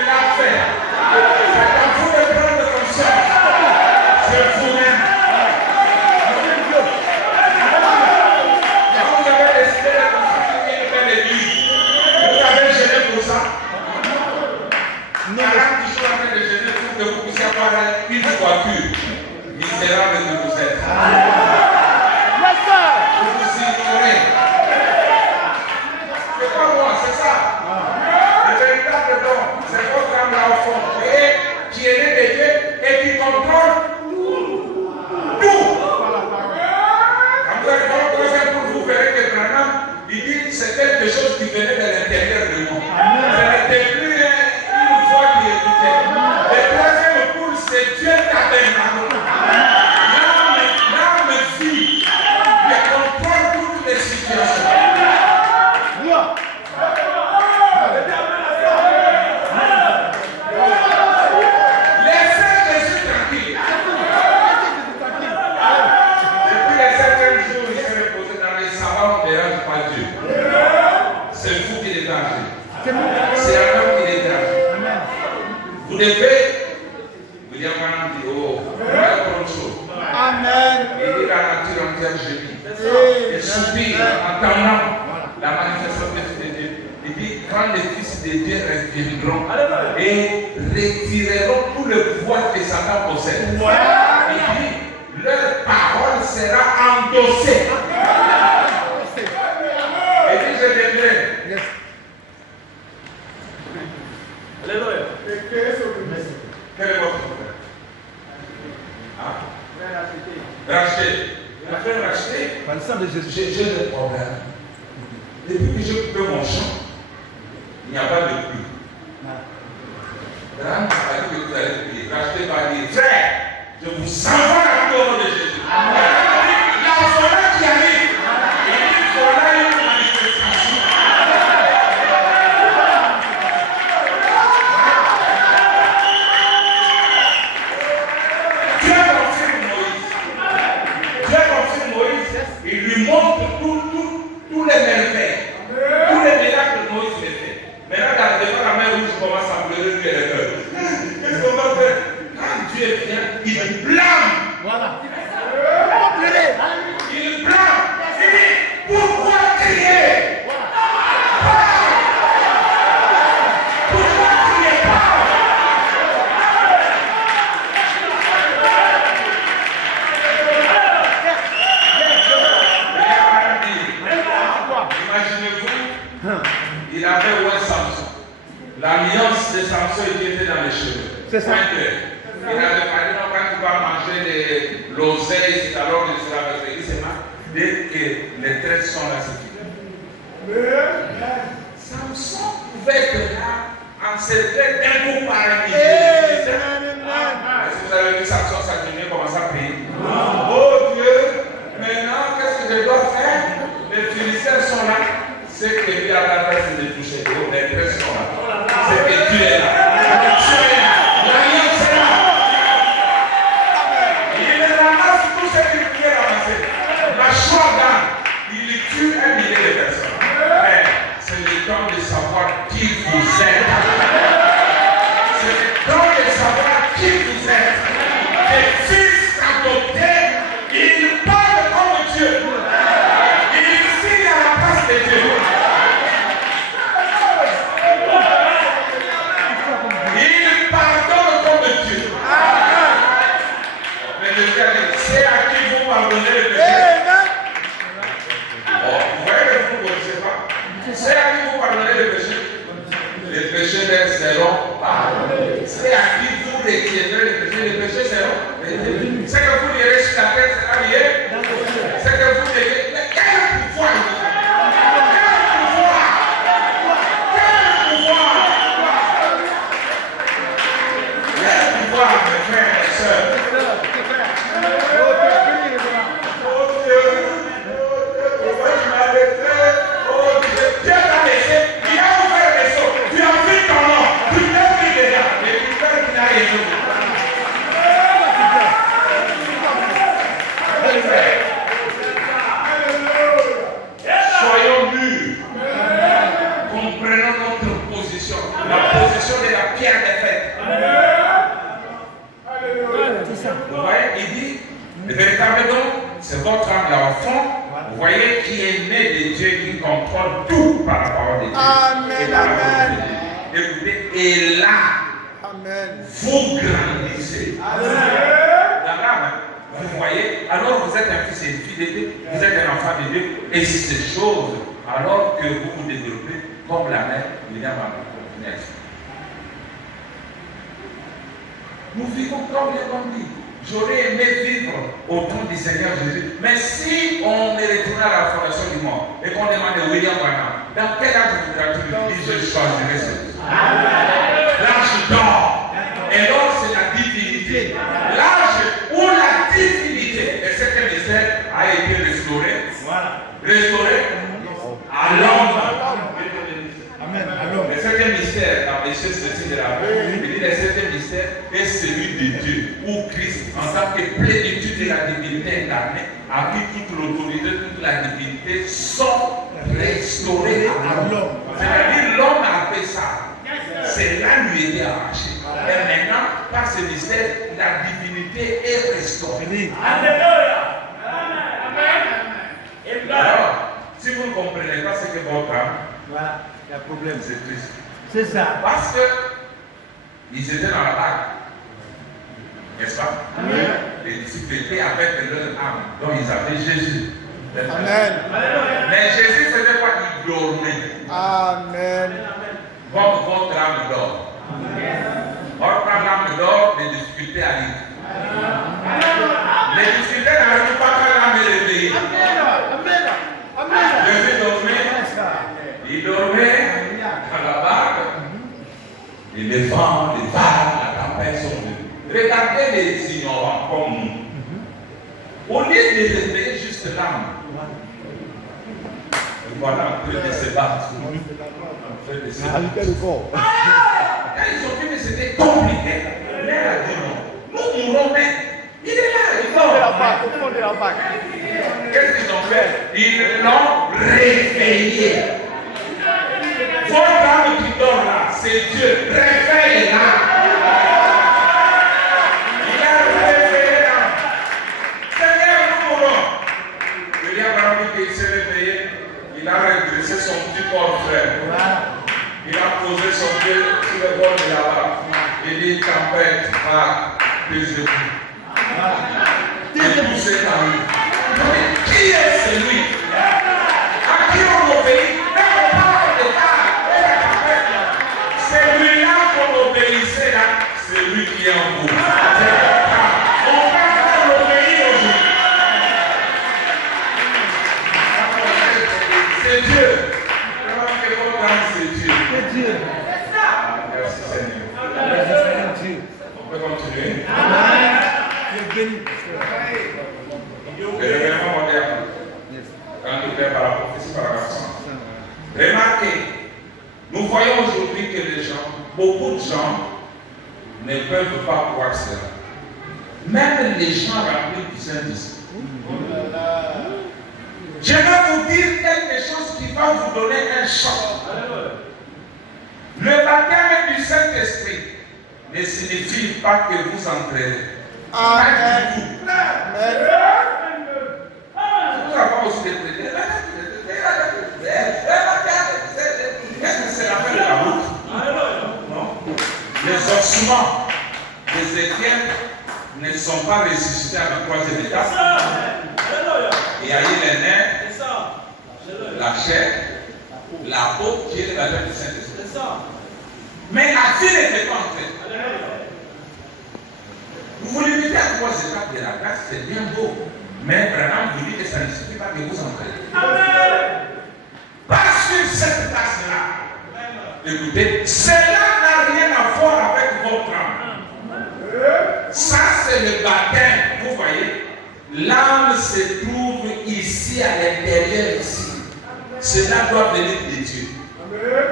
misérable que vous êtes. Yes, sir. Vous vous ignorez. C'est pas moi, c'est ça. Le véritable don, c'est votre âme là au fond. Vous voyez, qui est né de Dieu et qui contrôle tout. Quand vous allez voir pour vous, verrez que Branham, il dit c'est quelque chose qui venait de l'intérieur de nous. Ce n'était plus une voix qui écoutait. Le troisième cours, c'est Dieu tabernacle. L'âme vit, il contrôle toutes les situations. Laissez Jésus tranquille. Depuis les 7e jours, il s'est reposé dans les sabbats, on ne dérange pas Dieu. C'est vous qui dérangez. C'est un homme qui dérange. Vous devez, William Branham dit, oh, voilà autre chose. Amen. Il dit la nature entière gémit. Et soupire en attendant la manifestation de Dieu. Il dit, quand les fils de Dieu reviendront et retireront tout le pouvoir que Satan possède. Il dit, leur parole sera endossée. Et dit, je viendrai. Alléluia. Quel est votre problème? Racheter. Racheter. Par le sang de Jésus. J'ai des problèmes. Depuis que je coupe mon champ, il n'y a pas de pluie. Là, vous allez prier. Racheter va dire, frère, je vous envoie la gloire de Jésus. La forêt qui arrive, il faudra une manifestation. Dieu confirme Moïse. Il lui montre tous les merveilles, tous les miracles que Moïse les fait. Maintenant, devant la mer rouge, commence à pleurer lui et le cœur. Qu'est-ce qu'on va faire? Quand Dieu vient, il blâme. Voilà. Il blâme. Il dit, pourquoi crier? Pourquoi crier pas? Imaginez-vous, il avait ouais Samson. L'alliance de Samson était dans les cheveux. C'est ça. Il avait parlé, non, quand tu vas manger l'oseille, c'est alors que tu seras avec lui. C'est mal. Dès que les traites sont là, c'est fini. Samson pouvait être là, encerclé d'un coup par un Est-ce que vous avez vu Samson s'agenouiller et commencer à prier? Oh Dieu, maintenant, qu'est-ce que je dois faire? Les Philistins sont là. Ce que lui a la tête de toucher. Les traits sont là. C'est que Dieu est là. Tu es là. L'alliance est là. Il ramasse tout ce qu'il pouvait ramasser. La choix d'âme, il tue 1 millier de personnes. Mais c'est le temps de savoir qui vous êtes. C'est le temps de savoir qui vous êtes. Les fils adoptés, ils parlent comme Dieu. Ils signent à la place de Dieu. Ils pardonnent comme Dieu. Mais le gars dit, c'est à qui vous pardonnez le péché. Bon, vous voyez que vous ne connaissez pas. C'est à qui vous pardonnez le péché. Les péchés seront pardonnés. C'est à qui vous retiendrez les péchés seront retenus. C'est que vous direz sur la tête, c'est là lié. C'est que vous direz, mais quel pouvoir? Mes frères et sœurs. Oh Dieu, pourquoi tu m'as laissé? Oh Dieu, Dieu t'a laissé. Il a ouvert les seaux. Tu as vu ton nom. Tu l'as vu déjà. Mais tu fais qu'il n'a rien vu. Soyons mûrs. Comprenons notre position. La position de la pierre des fêtes. Vous voyez, il dit, le véritable don, c'est votre âme là au fond. Vous voyez qui est né de Dieu, qui contrôle tout par la parole de Dieu. Amen, Et par la volonté amen. de Dieu. Écoutez, et là, Amen. vous grandissez. Dans l'âme, Vous voyez? Alors vous êtes un fils et une fille de Dieu, vous êtes un enfant de Dieu, et c'est ces choses, alors que vous vous développez comme la mère, William a continué. Nous vivons comme les bandits. J'aurais aimé vivre au temps du Seigneur Jésus. Mais si on me retournait à la fondation du monde et qu'on demande William Branham, dans quel âge voudras-tu vivre? Je choisirais ce. L'âge d'or. Et l'or, c'est la divinité. L'âge où la divinité et cet mystère a été restauré. Restauré à l'homme. Le septième mystère, dans les choses de la Bible, il dit le septième mystère est celui de Dieu, où Christ, en tant que plénitude de la divinité incarnée, a pris toute l'autorité, toute la divinité, sont restaurées à l'homme. C'est-à-dire l'homme a fait ça. Cela lui était arraché. Et maintenant, par ce mystère, la divinité est restaurée. Alléluia. Alors, si vous ne comprenez pas ce que votre âme, Voilà, il y a un problème. c'est triste. C'est ça. Parce que ils étaient dans la vague. N'est-ce pas? Les disciples étaient avec leur âme. Donc ils avaient Jésus. Amen. Mais Jésus faisait quoi? Il dormait. Amen. Votre âme dort. Votre âme dort, les difficultés arrivent. Les difficultés n'arrivent pas quand l'âme est réveillée. Jésus dormait. Il dormait dans la barque. Et les vents, les vagues, la tempête sont venus. Regardez les ignorants comme nous. Au lieu de réveiller juste l'âme, voilà, un peu de se battre. Quand ils ont vu que c'était compliqué, mère a dit non. Nous mourrons, mais il est là, il dort. Qu'est-ce qu'ils ont fait? Ils l'ont réveillé. Votre âme qui dort là, c'est Dieu. Réveille-la. Il a réveillé l'âme. Seigneur, nous mourons. William Branham dit qu'il s'est réveillé. Il a redressé son petit corps frère. Il a posé son pied sur le bord de la barque. Il dit tempête, va, plus de vous. Et tout s'est arrivé. Qui est celui à qui on obéit? Même on parle de ça, et la tempête. Celui-là qu'on obéissait là, c'est lui qui est en vous. On va pas l'obéir aujourd'hui. C'est Dieu. C'est Dieu. C'est Dieu. Merci Seigneur. C'est Dieu. On peut continuer. Amen. Tu es béni. Le révèlement moderne, quand il fait par la prophétie, par la façon. Remarquez, nous voyons aujourd'hui que les gens, beaucoup de gens, ne peuvent pas croire cela. Même les gens remplis du Saint-Esprit. Je vais vous dire quelque chose qui va vous donner un choc. Le baptême du Saint-Esprit ne signifie pas que vous entrerez. Pas du tout. Nous avons aussi des prédés. Est-ce que c'est la fin de la route? Non. Les ossements d'Ézéchiel ne sont pas ressuscités à la troisième étape. Il y a eu les nerfs, la chair, la peau qui est le baptême du Saint-Esprit. Mais la vie n'était pas entrée. Vous vous limitez à 3 étapes de la grâce, c'est bien beau. Mais vraiment, vous dites que ça ne suffit pas que vous entrez. Pas sur cette place-là. Écoutez, cela n'a rien à voir avec votre âme. Ça, c'est le baptême. Vous voyez, l'âme se trouve ici, à l'intérieur, ici. Cela doit venir de Dieu.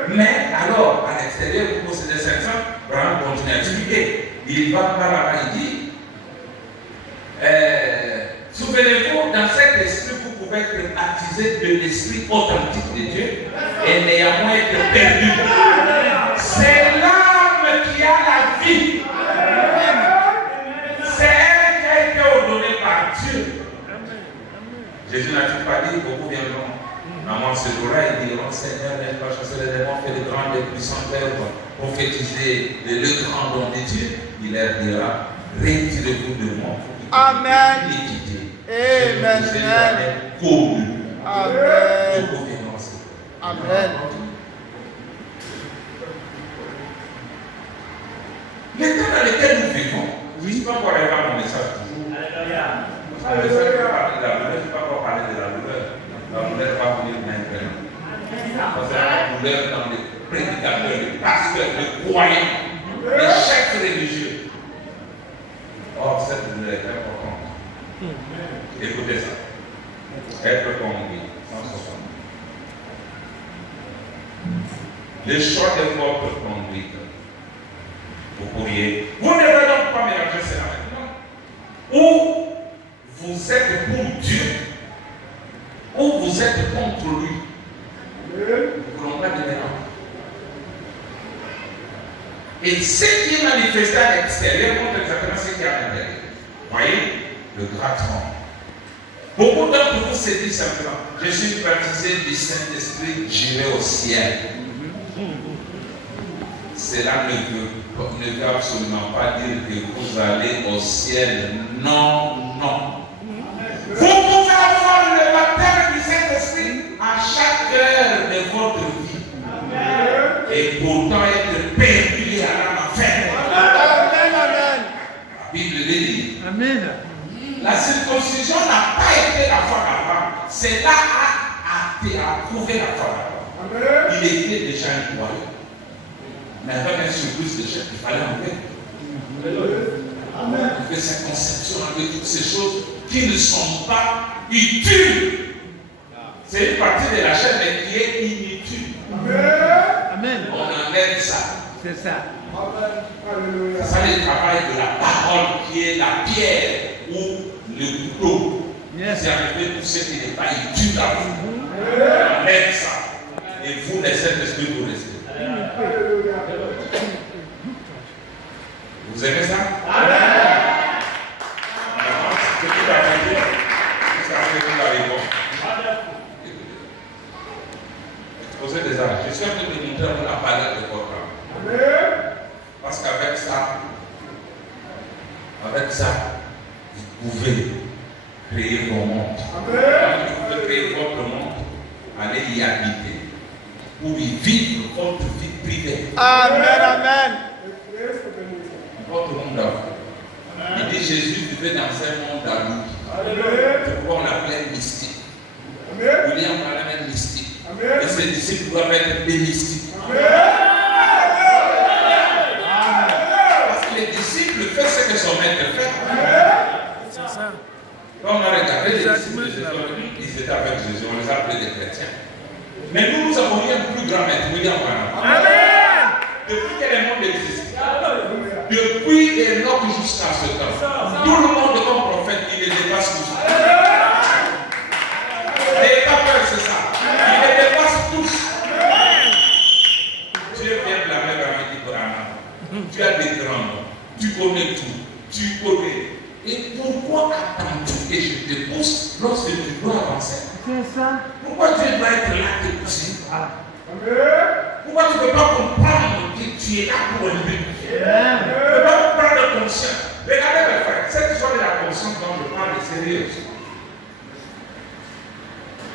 Mais alors, à l'extérieur, vous possédez 500, Branham continue à expliquer. Il va par là-bas, il dit, souvenez-vous, dans cet esprit, vous pouvez être baptisé de l'esprit authentique de Dieu et néanmoins être perdu. C'est l'âme qui a la vie. C'est elle qui a été ordonnée par Dieu. Jésus n'a-t-il pas dit, beaucoup viendront à moi ce jour-là, ils diront, Seigneur, n'ai-je pas chassé les démons, fait de grandes et puissantes œuvres, prophétisé le grand don de Dieu? Il leur dira, retirez-vous de moi, Amen. l'équité. Amen. Vous êtes commun. Amen. Je reviens. Amen. L'état dans lequel nous vivons, je ne sais pas pourquoi il y a mon message toujours. Parce que le message qui parle de la douleur, je ne sais pas pourquoi parler de la douleur. La douleur va venir maintenant. Parce que la douleur dans les prédicateurs, les pasteurs, les croyants, les chefs religieux. Or, cette douleur est importante. Écoutez ça. Être conduit, 160. Le choix de votre conduite. Vous pourriez. Vous ne devez donc pas mélanger cela maintenant. Ou vous êtes pour Dieu, ou vous êtes contre lui. Nous ne voulons pas de mélange. Et ce qui est manifesté à l'extérieur montre exactement ce qui est à l'intérieur. Voyez le grattement. Beaucoup d'entre vous se disent simplement, je suis baptisé du Saint-Esprit, j'irai au ciel. Cela ne veut absolument pas dire que vous allez au ciel. Non, non. Vous pouvez avoir le baptême du Saint-Esprit à chaque heure de votre vie. Et pourtant être perdu à l'âme enfer. Amen. Amen. La Bible dit. Amen. La circoncision n'a pas été la foi d'Abraham. Cela a prouvé la foi d'Abraham. Il était déjà un croyant. Mais avec un surplus de chèque, il fallait enlever. Amen. Avec sa conception, avec toutes ces choses qui ne sont pas utiles. C'est une partie de la chaîne, mais qui est inutile. Amen. On enlève ça. C'est ça. Ça, c'est le travail de la parole qui est la pierre ou le couteau. Yes. C'est enlever tout ce qui n'est pas utile à vous. On enlève ça. Et vous, les Saint-Esprit, vous restez. Vous aimez ça? Amen. C'est tout à fait bien. Jusqu'à ce que nous arrivons. Exposez des âges. Je suis en train de montrer à vous la valeur de votre âme. Parce qu'avec ça, vous pouvez créer vos mondes. Vous pouvez créer votre monde, aller y habiter. Pour y vivre votre vie privée. Amen. Amen. Votre monde à vous. Il dit Jésus vivait dans un monde à lui. C'est pourquoi on l'appelait mystique. William parlait même mystique. Et ses disciples doivent être des mystiques. Parce que les disciples font ce que son maître fait. C'est ça. Quand on a regardé les disciples de Jésus, ils étaient avec Jésus, on les appelait des chrétiens. Mais nous avons eu un plus grand maître, William Branham. Amen. Depuis que le monde existe, depuis Enoch jusqu'à ce temps, tout le monde comme prophète, il les dépasse tous. N'ayez pas peur, c'est ça. Il les dépasse tous. Dieu vient blâmer Branham. Tu as des grands noms, tu connais tout, tu connais. Et pourquoi attends-tu que je te pousse lorsque tu dois avancer? C'est ça. Pourquoi Dieu doit être là te pousser? Pourquoi tu ne peux pas comprendre que tu es là pour un but? Tu ne peux pas prendre conscience. Regardez mes frères, cette histoire de la conscience dont je parle est sérieuse.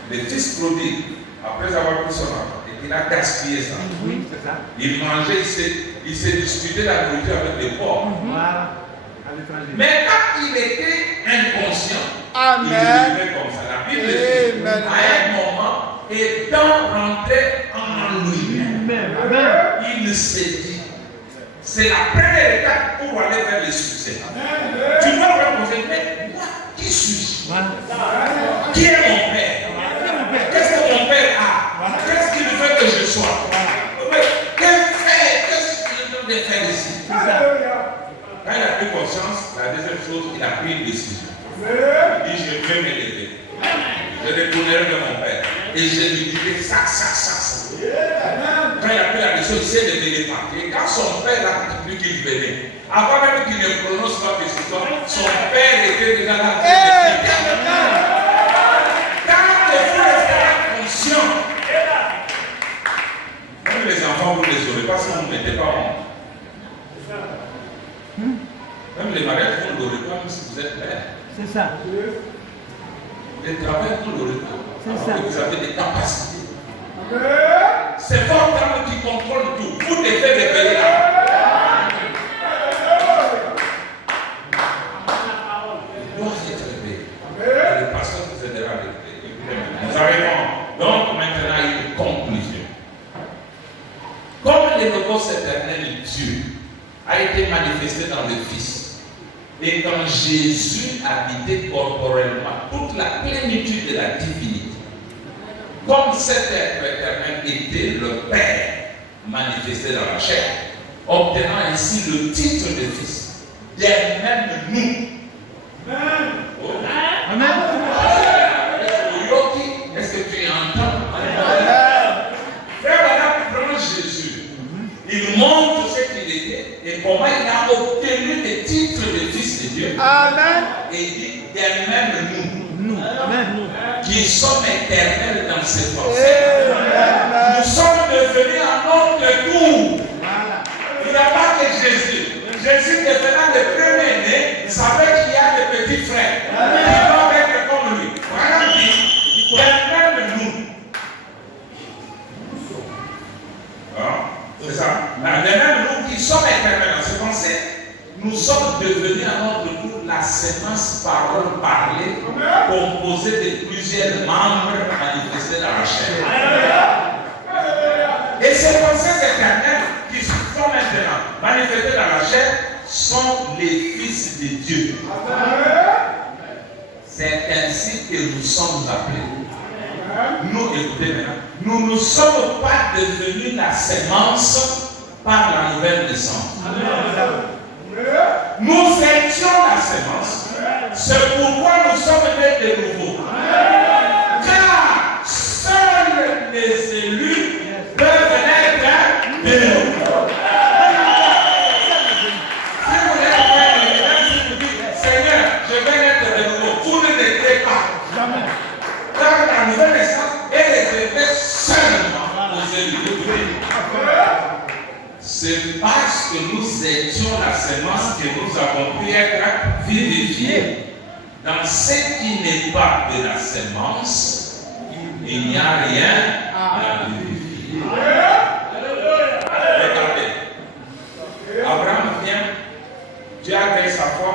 Le fils prodigue, après avoir pris son enfant, et il a gaspillé ça. Oui, c'est ça. Il mangeait, il s'est disputé la nourriture avec les porcs. Voilà. Mais quand il était inconscient, Amen. il vivait comme ça. La Bible dit, Amen. à un moment, étant rentré en lui-même, Amen. il s'est dit, c'est la première étape pour aller vers le succès. Tu dois te poser, mais moi, qui suis-je? Qui est mon père? Qu'est-ce que mon père a? Qu'est-ce qu'il veut que je sois? Qu'est-ce qu'il veut faire ici? Quand il a pris conscience, la deuxième chose, il a pris une décision. Il dit, je vais m'élever. Je retournerai de mon père. Et je lui dirai ça. Quand il a pris la décision, il s'est levé et parti. Et quand son père a vu qu'il venait, avant même qu'il ne prononce pas que ce soit, son père était déjà là. Quand vous restez conscient, même les enfants, vous ne les aurez pas si vous ne mettez pas honte. Même les mariages, vous ne l'aurez pas même si vous êtes père. C'est ça. Le travail tout le retour. C'est ça. Vous avez des capacités. C'est votre âme qui contrôle tout. Vous devez révéler là. Il doit être révélé. Et le pasteur vous aidera à révéler. Nous arrivons donc maintenant à une conclusion. Comme le nouveau éternel Dieu a été manifesté dans le Fils, et quand Jésus habitait corporellement toute la plénitude de la divinité, comme cet être éternel était le Père manifesté dans la chair, obtenant ainsi le titre de Fils, de même nous. Amen. Amen. Est-ce que tu entends? Frère Adam prend Jésus, il montre ce qu'il était et comment il a obtenu le titre de Fils de Dieu. Amen. Et il dit de même nous. Amen. Qui sommes éternels dans ses pensées. Nous sommes devenus un autre tour. Il n'y a pas que Jésus. Jésus devenant le premier-né, il savait qu'il y a des petits frères qui doivent être comme lui. Voilà, il dit, même nous. C'est ça. Mais même nous qui sommes éternels dans ses pensées, nous sommes devenus à notre tour la sémence parole parlée, composée de plusieurs membres manifestés dans la chair. Et ces pensées éternelles qui sont maintenant manifestées dans la chair sont les fils de Dieu. C'est ainsi que nous sommes appelés. Nous, écoutez maintenant, nous ne sommes pas devenus la sémence par la nouvelle naissance. Nous étions la sémence. C'est pourquoi nous sommes nés de nouveau. Car seuls les élus peuvent naître de nouveau. Si vous êtes prêts, si vous dites, Seigneur, je vais naître de nouveau, vous ne naîtrez pas. Jamais. Car la nouvelle naissance est réservée seulement aux élus. C'est parce que nous étions la sémence que nous avons pu être vivifiés. Dans ce qui n'est pas de la sémence, il n'y a rien à vivifier. Regardez. Abraham vient, Dieu avec sa foi,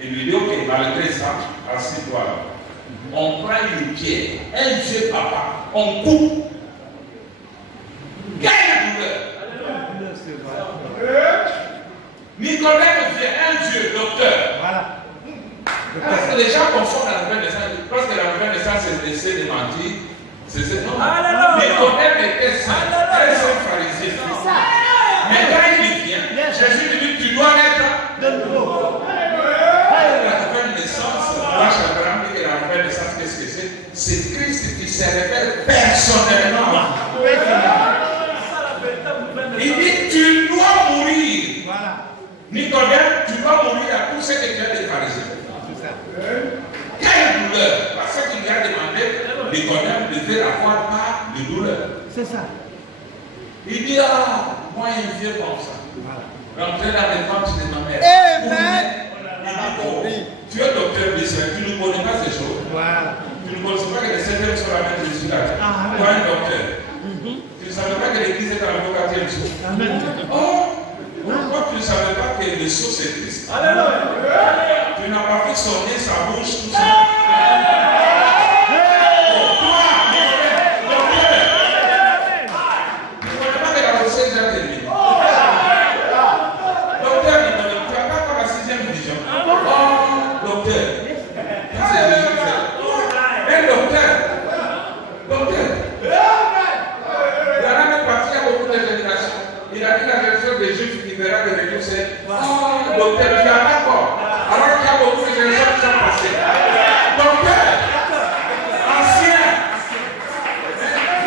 il lui dit, ok, malgré ça, assieds-toi là. On prend une pierre, un vieux papa, on coupe. Quelle douleur! Nicodème vient, un vieux docteur. Voilà. Parce que les gens confondent la nouvelle naissance. Parce que la nouvelle naissance, c'est d'essayer de mentir. C'est non. Nicodème était saint. Un saint pharisien. Mais quand il vient, Jésus lui dit, tu dois naître De nouveau. la nouvelle naissance. Moi, Abraham dit que la nouvelle naissance, qu'est-ce que c'est? C'est Christ qui se révèle personnellement. Il dit, tu dois mourir. Voilà. Nicodème, tu dois mourir à tout ce que tu as des pharisiens. Quelle douleur! Parce qu'il lui a demandé, Nicodème devait avoir pas de douleur. C'est ça. Il dit, ah, moi, un vieux comme ça. Rentrer dans les ventes de ma mère. Amen. Il dit, oh, tu es docteur d'Israël, tu ne connais pas ces choses. Voilà. Tu ne connais pas que les 7e sont la même Jésus là. Amen. Toi, un docteur. Tu ne savais pas que l'église est dans le 4e jour. Amen. Oh! Pourquoi tu ne savais pas que le sceau c'est Christ? Alléluia. Tu n'as pas fait sonner sa bouche tout ça. Toi, docteur, tu ne connais pas que la recette déjà terminée. Docteur, tu n'as pas encore la 6e vision. Oh, docteur. Ça c'est Jésus. Un docteur. Docteur. Il y en a même parti à beaucoup de générations. Il a dit la version des Juifs qui verra que les Juifs c'est oh, docteur, tu as d'accord. Alors qu'il y a beaucoup de générations qui sont passées. Docteur, ancien.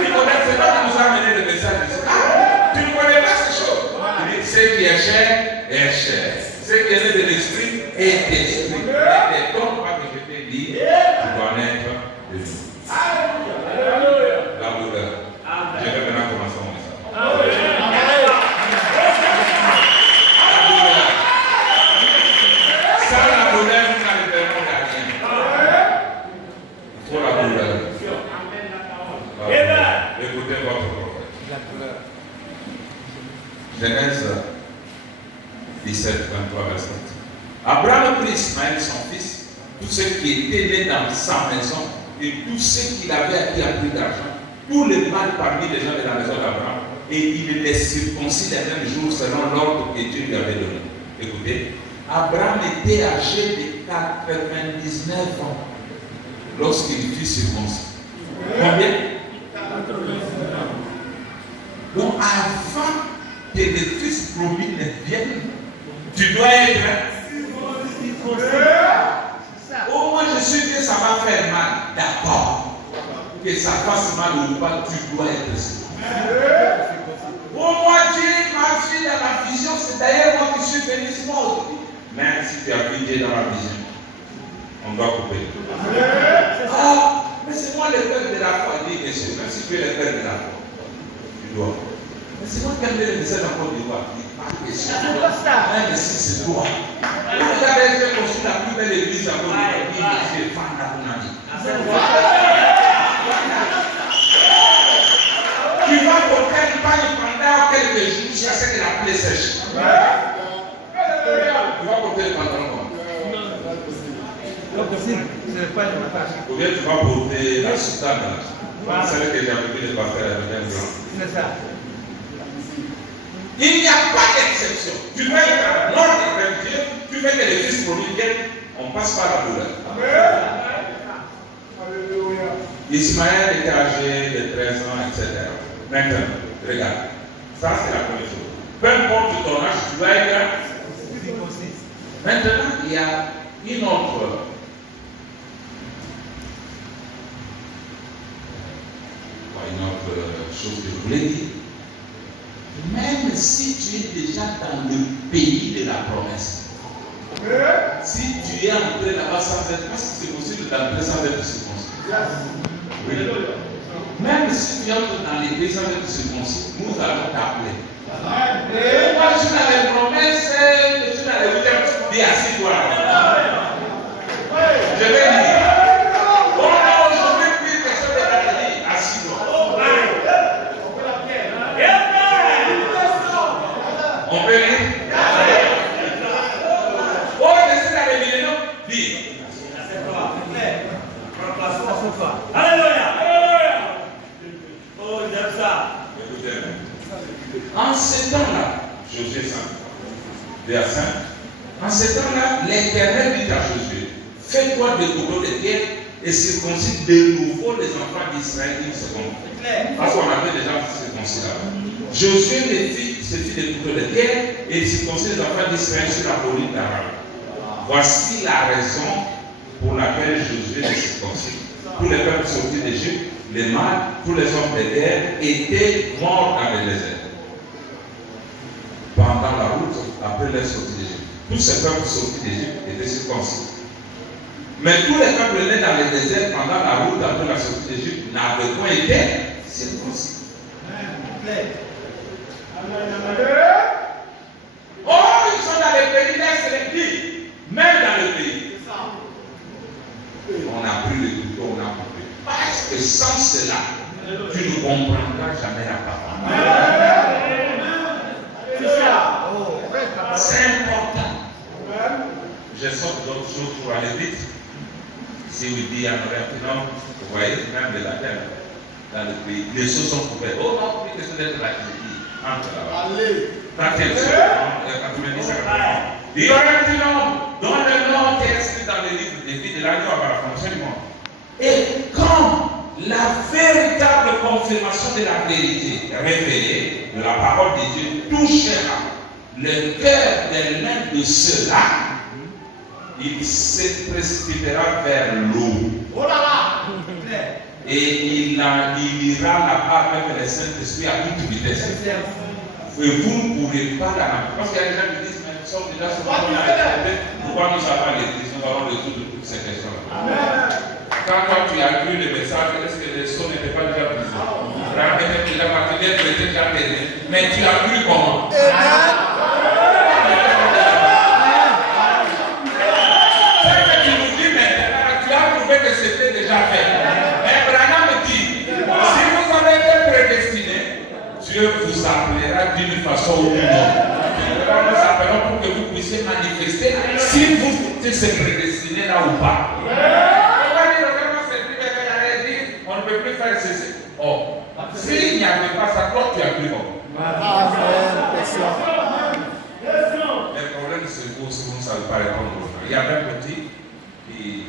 Nicodème, c'est pas qui nous a amené le message ici. Ah, tu ne connais pas ces choses. Il dit, ce qui est cher, est cher. Ce qui est né de l'esprit, est d'esprit. Et donc, pas que je t'ai dit, tu dois naître de nous. La douleur. Je vais maintenant commencer mon message. Sans la douleur, nous n'arriverons à rien. 17, 23, verset 1. Abraham prit Ismaël, son fils, tous ceux qui étaient nés dans sa maison et tous ceux qu'il avait acquis à prix d'argent, tous les mâles parmi les gens de la maison d'Abraham, et il les circoncis les mêmes jours selon l'ordre que Dieu lui avait donné. Écoutez, Abraham était âgé de 99 ans lorsqu'il fut circoncis. Combien? Donc avant que le fils promis ne vienne, tu dois être au moins je suis dit ça va faire mal. D'accord. Que ça fasse mal ou pas, tu dois être circoncis. Pour moi, Dieu m'a vu dans la vision, c'est d'ailleurs moi qui suis venu ce monde. Même si tu as vu Dieu dans la vision, on doit couper. Ah, mais c'est moi le père de la foi, dit monsieur, même si tu es le père de la foi, tu dois. Mais c'est moi qui ai amené le message en Côte d'Ivoire. Même si c'est toi. Vous avez été construit la plus belle église en Côte d'Ivoire. Dit monsieur, tu vas porter une pagne pendant quelques jours jusqu'à ce que la plaie sèche. Tu vas porter le pantalon. Ou bien tu vas porter la soutane. Vous savez que j'ai vu les pasteurs avec un blanc. C'est ça. Il n'y a pas d'exception. Tu fais un ordre avec Dieu, tu fais que les fils promis viennent, on passe par la douleur. Ismaël était âgé de 13 ans, etc. Maintenant, regarde, ça c'est la première chose. Peu importe ton âge, tu dois être. Maintenant, il y a une autre. Une autre chose que je voulais dire. Même si tu es déjà dans le pays de la promesse, si tu es entré là-bas sans être, parce que c'est possible d'entrer sans être circoncis. Oui. Même si tu entres dans les pays sans être circoncis, nous allons t'appeler. Moi je suis dans les promesses, je suis dans les week-ends, dis assis-toi. Je vais dire. Oh non, je vais dire quelque chose de la vie, assis-toi. On peut lire? Oh, je suis dans les millénaires. Dis. Alléluia. Oh, j'aime ça. En ce temps-là, Josué 5, verset 5, en ce temps-là, l'Éternel dit à Josué, fais-toi des couteaux de pierre et circoncis de nouveau les enfants d'Israël une seconde. Parce qu'on avait déjà circoncis là. Josué se fit des couteaux de pierre et il circoncis les enfants d'Israël sur la colline d'Arabe. Voici la raison pour laquelle Josué les circoncis. Tous les peuples sortis d'Égypte, les mâles, tous les hommes de guerre étaient morts dans le désert. Pendant la route, après leur sortie d'Égypte. Tous ces peuples sortis d'Égypte étaient circoncis. Mais tous les peuples nés dans le désert pendant la route après la sortie d'Égypte n'avaient point été circoncis. Oh, ils sont dans le pays d'Est, même dans le pays. On a pris le couteau, on a coupé. Parce que sans cela, tu ne comprendras jamais la parole. C'est important. Je sors d'autres choses pour aller vite. Si vous dites en Oriental, vous voyez, même de la terre, dans le pays, les choses sont couvertes. Oh non, plus que ce d'être la Tunisie, entre là-bas. Allez. 90, il y aura un petit nom dont le nom est inscrit dans le livre des vies de l'agneau par la fonction du monde. Et quand la véritable confirmation de la vérité révélée de la parole de Dieu touchera le cœur de l'un de ceux-là, il se précipitera vers l'eau. Oh là là! Et il ira là-bas avec le Saint-Esprit à toute vitesse. Et vous ne pourrez pas la. Parce qu'il y a des gens qui disent, mais nous sommes déjà sur la pourquoi nous avons l'église, nous allons résoudre toutes ces questions-là. Quand toi tu as lu le message, est-ce que les sons n'étaient pas déjà brisés? Abraham était déjà parti, l'être était déjà terminé. Mais tu as cru comment? C'est que tu nous dis maintenant, tu as prouvé que c'était déjà fait. Mais Abraham me dit, si vous avez été prédestinés, Dieu vous appellera d'une façon ou d'une autre. Nous appelons pour que vous puissiez manifester si vous êtes prédestiné là ou pas. On va dire, on ne peut plus faire ceci. Oh, s'il n'y avait pas ça, toi tu as pris comment? Le problème c'est que si vous ne savez pas répondre. Il y avait un petit qui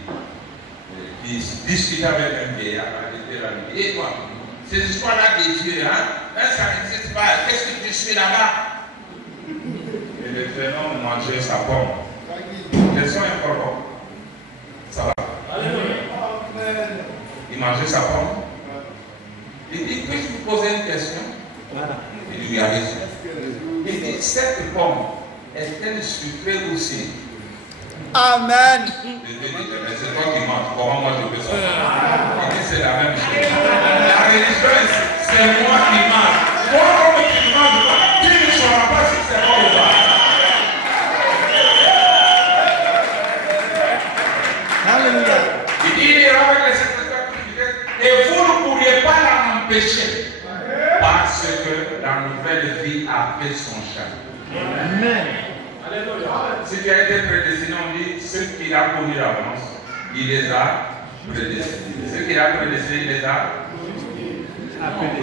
discutait avec un vieillard. Et quoi? Ces histoires-là des dieux, hein? Là, ça n'existe pas. Qu'est-ce que tu suis là-bas? Et le prénom mangeait sa pomme. Question importante. Ça va? Il mangeait sa pomme. Il dit, puis-je vous poser une question? Il lui a raison. Il dit, cette pomme, est-elle sucrée aussi? Amen. Je te dis, mais c'est toi qui manges. Comment moi je peux savoir? Il dit, c'est la même chose. La religion, c'est moi qui mange. Toi, comme tu ne manges pas, tu ne sauras pas si c'est moi ou pas. Alléluia. Il dit, il ira avec les secrétaires privilèges et vous ne pourriez pas l'en empêcher. Parce que la nouvelle vie a fait son chemin. Amen. Si tu as été prédestiné, on dit ceux qu'il a connus d'avance, il les a prédestinés. Ceux qu'il a prédestinés, il les a appelés.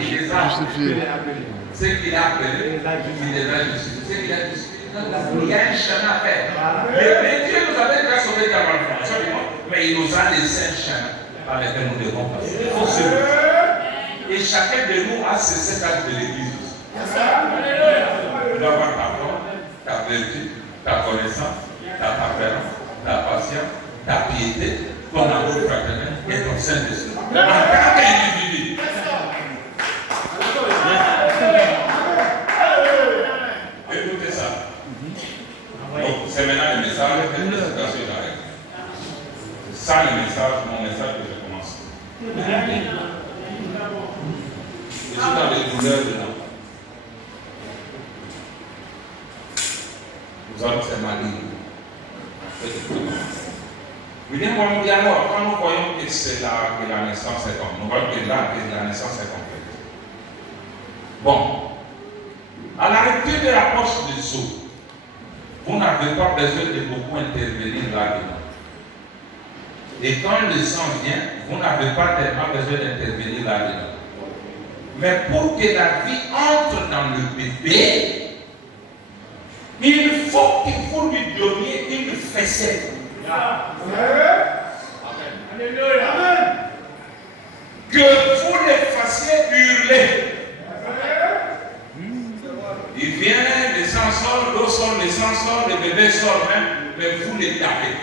Il les a appelés. Ceux qu'il a appelés, il les a justifiés. Ceux qu'il a justifiés, il y a un chemin à faire. Mais Dieu nous avait déjà sauvés d'avant la formation du monde, mais il nous a laissé un chemin par lequel nous devons passer. Il faut se lever. Et chacun de nous a ce cet acte de l'église aussi. Tu dois avoir ta foi, ta vertu, ta connaissance, ta tempérance, ta patience, ta piété, ton amour fraternel et ton Saint-Esprit. En tant qu'individu. Écoutez ça. Donc, c'est maintenant le message de l'éducation de la règle. C'est ça le message, mon message que je commence. Je suis dans les douleurs dedans. Nous allons faire malignes. Alors, quand nous voyons que c'est là que la naissance est complète, nous voyons que là que la naissance est complète. Bon, à la rupture de la poche de seau, vous n'avez pas besoin de beaucoup intervenir là-dedans. Et quand le sang vient, vous n'avez pas tellement besoin d'intervenir là-dedans. Mais pour que la vie entre dans le bébé, il faut que vous lui donniez une fessée. Amen. Que vous les fassiez hurler. Il vient, le sang sort, l'eau sort, le sang sort, le bébé sort même, mais vous les tapez.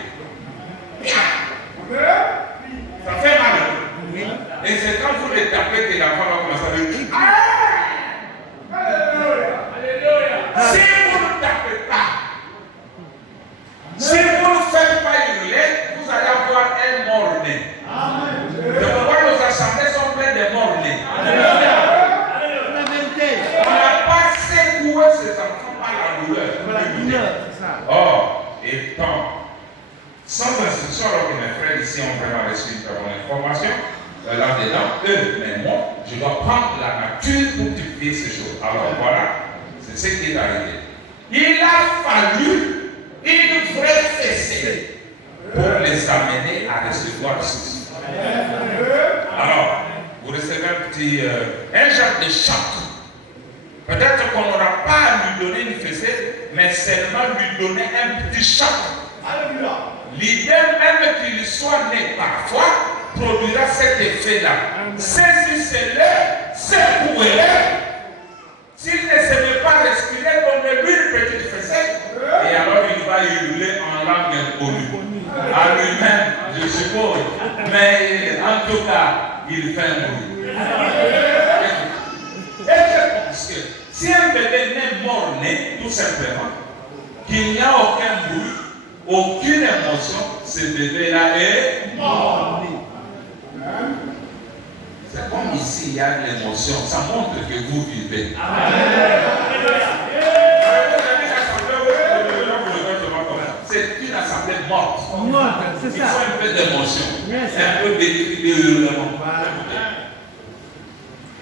Ça fait mal. Et c'est quand vous les tapez que la femme va commencer à dire si vous ne tapez pas, si vous ne faites pas hurler, vous allez avoir un mort-né. De pourquoi nos assemblées sont pleines de mort-nés. On n'a pas secoué ces enfants par la douleur. Or, étant sans instruction, alors que mes frères ici ont vraiment reçu une très bonne information, là-dedans, eux, mais moi, je dois prendre la nature pour typifier ces choses. Alors voilà, c'est ce qui est arrivé. Il a fallu une vraie fessée pour les amener à recevoir ceci. Alors, vous recevez un genre de choc. Peut-être qu'on n'aura pas à lui donner une fessée, mais seulement lui donner un petit choc. L'idée même qu'il soit né parfois produira cet effet-là. Saisissez-le, secouez-le. S'il ne savait pas respirer, donnez-lui une petite fessée. Et alors il va hurler en langue inconnue. À lui-même, je suppose. Mais en tout cas, il fait un bruit. Et je pense que si un bébé naît mort-né, tout simplement, qu'il n'y a aucun bruit, aucune émotion, ce bébé-là est mort. C'est comme ici, il y a de l'émotion. Ça montre que vous vivez. C'est une assemblée morte. Il faut un peu d'émotion, un peu de hurlement.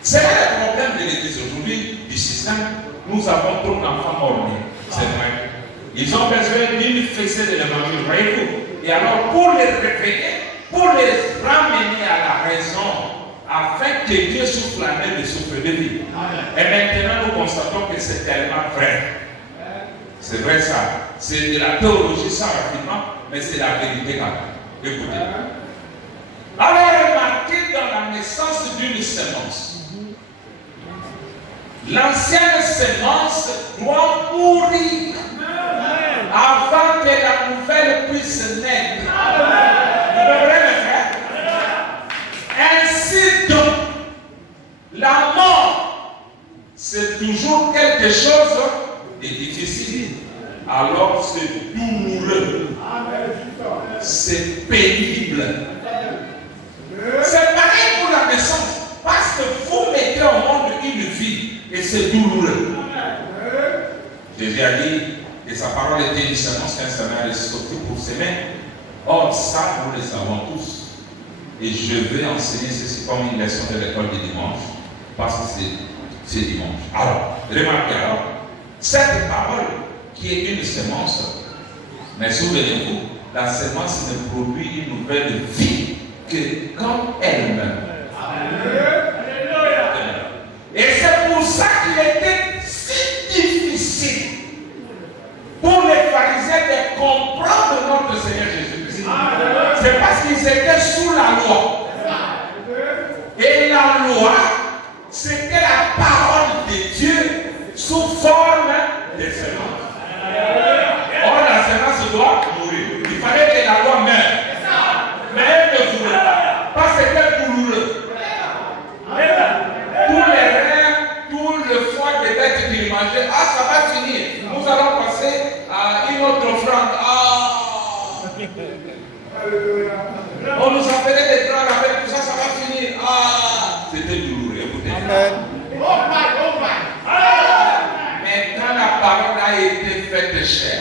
C'est le problème de l'église aujourd'hui, du système. Nous avons trop d'enfants morts. C'est vrai. Ils ont besoin d'une fessée de l'évangile, voyez-vous. Et alors, pour les réveiller, pour les ramener à la raison, afin que Dieu souffle la main de souffle de vie. Et maintenant, nous constatons que c'est tellement vrai. C'est vrai ça. C'est de la théologie sans raffinement, mais c'est la vérité quand même. Écoutez. Alors, remarquez dans la naissance d'une sémence. L'ancienne sémence doit mourir avant que la nouvelle puisse naître. Vous comprenez, mes frères? Ainsi donc, la mort, c'est toujours quelque chose de difficile. Alors c'est douloureux. C'est pénible. C'est pareil pour la naissance. Parce que vous mettez au monde une vie et c'est douloureux. Jésus a dit que sa parole était une semence qu'un semeur est sorti pour s'aimer. Or, ça, nous le savons tous. Et je vais enseigner ceci comme une leçon de l'école du dimanche. Parce que c'est dimanche. Alors, remarquez alors, cette parole qui est une semence, mais souvenez-vous, la semence ne produit une nouvelle vie que quand elle meurt. Et c'est pour ça qu'il était si difficile pour les pharisiens de comprendre notre Seigneur Jésus-Christ. C'est parce qu'ils étaient sous la loi. Et la loi, c'était la parole de Dieu sous forme de semence. Or, la semence doit mourir. Il fallait que la loi meure. Mais elle ne voulait pas. Parce que c'était douloureux. Tous les reins, tout le foie des bêtes qu'ils mangeaient, ça va finir. Nous allons passer à une autre offrande. On nous appelait des grands avec tout ça, ça va finir. C'était douloureux. Écoutez. Amen. Mais quand la parole a été faite chair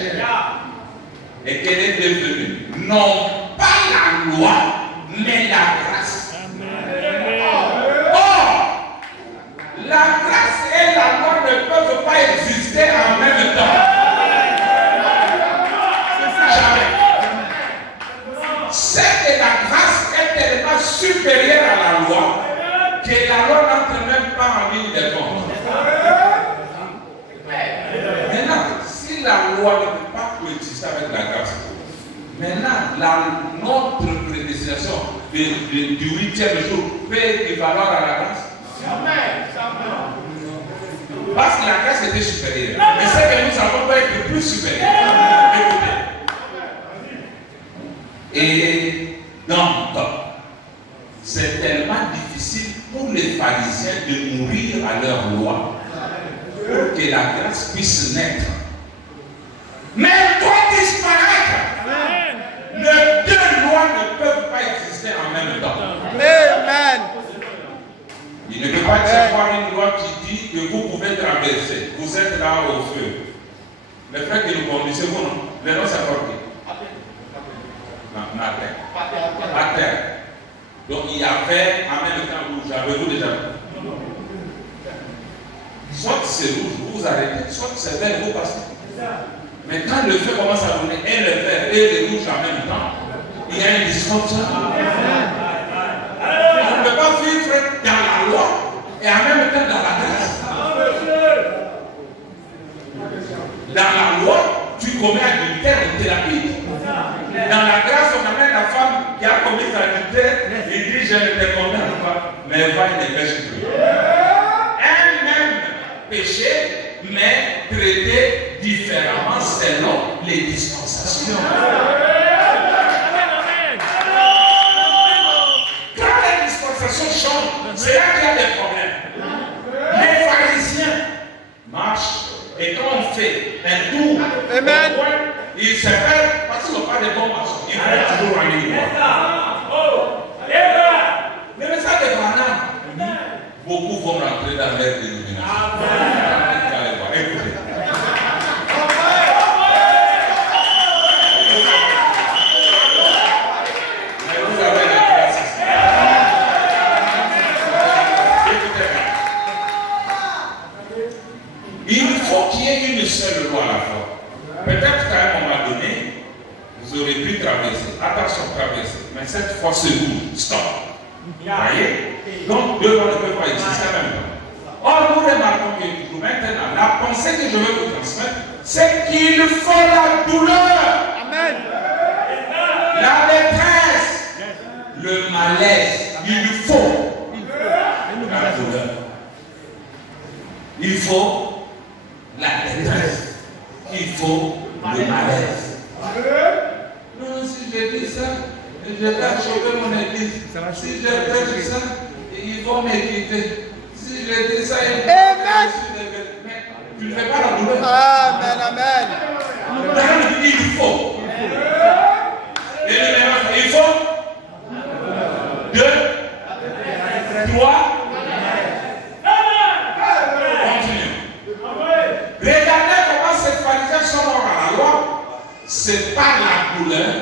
et qu'elle est devenue non pas la loi, mais la grâce. Or, la grâce et la loi ne peuvent pas exister en même temps. Jamais. C'est que la grâce est tellement supérieure à la loi que la loi n'entre même pas en ligne de compte. Maintenant, si la loi ne peut pas coexister avec la grâce, maintenant, notre prédestination du 8e jour peut équivaloir à la grâce. Parce que la grâce était supérieure. Mais ce que nous avons doit être plus supérieur. Écoutez. Et donc, c'est tellement difficile pour les pharisiens de mourir à leur loi pour que la grâce puisse naître. Mais elle doit disparaître. Les deux lois ne peuvent pas exister en même temps. Amen. Il ne peut pas y avoir une loi qui dit que vous pouvez traverser. Vous êtes là au feu. Les frères qui nous conduisent, vous non. Les noms c'est quoi? Non, à terre. Donc il y avait en même temps rouge. Avez-vous déjà vu? Soit c'est rouge, vous arrêtez, soit c'est vert, vous passez. Mais quand le feu commence à brûler et le vert et le rouge en même temps, il y a une distorsion. On ne peut pas vivre dans la loi et en même temps dans la grâce. Dans la loi, tu commets adultère, on te lapide. Dans la grâce, on amène la femme qui a commis adultère et dit je ne te condamne pas, mais va et ne pêche plus. Un même péché, mais traité différemment selon les dispensations. Quand les dispensations changent, c'est là qu'il y a des problèmes. Les pharisiens marchent et quand on fait un tour, Amen. ils se perdent parce qu'ils n'ont pas de bons marchés. Ils vont toujours en ligne. Le message de Branham, beaucoup vont rentrer dans leur dénomination. Allez voir, écoutez. Mais vous avez la grâce. Écoutez. Il faut qu'il y ait une seule loi à la fois. Peut-être qu'à puis traverser. Attention, traverser. Mais cette fois, c'est vous. Stop. Vous voyez? Donc, deux ne peuvent pas exister en même temps. Or, nous remarquons que maintenant, la pensée que je vais vous transmettre, c'est qu'il faut la douleur. Amen. La détresse. Le malaise. Il faut la douleur. Il faut la détresse. Il faut le malaise. Non, si je dis ça, je vais choquer mon église. Si je prêche ça, ils vont m'équiper. Si je dis ça, ils vont Amen. Tu ne fais pas la douleur. Amen. Amen. Maintenant, il faut. Et il faut 2, 3. Regardez comment ces pharisiens sont morts à la loi. C'est pas la douleur,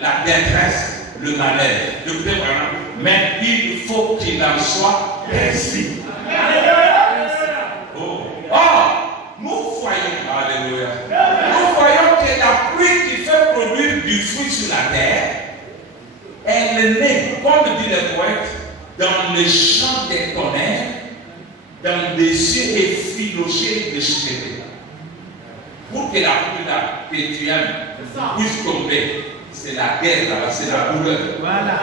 la détresse, le malaise. Écoutez vraiment. Mais il faut qu'il en soit ainsi. Oh. Or, nous voyons, alléluia. Nous voyons que la pluie qui fait produire du fruit sur la terre, elle est née, comme dit le poète, dans les champs des tonnerres, dans des cieux effilochés de cheveux. Pour que la pluie là, que tu aimes puisse tomber, c'est la guerre là, c'est la douleur. Voilà.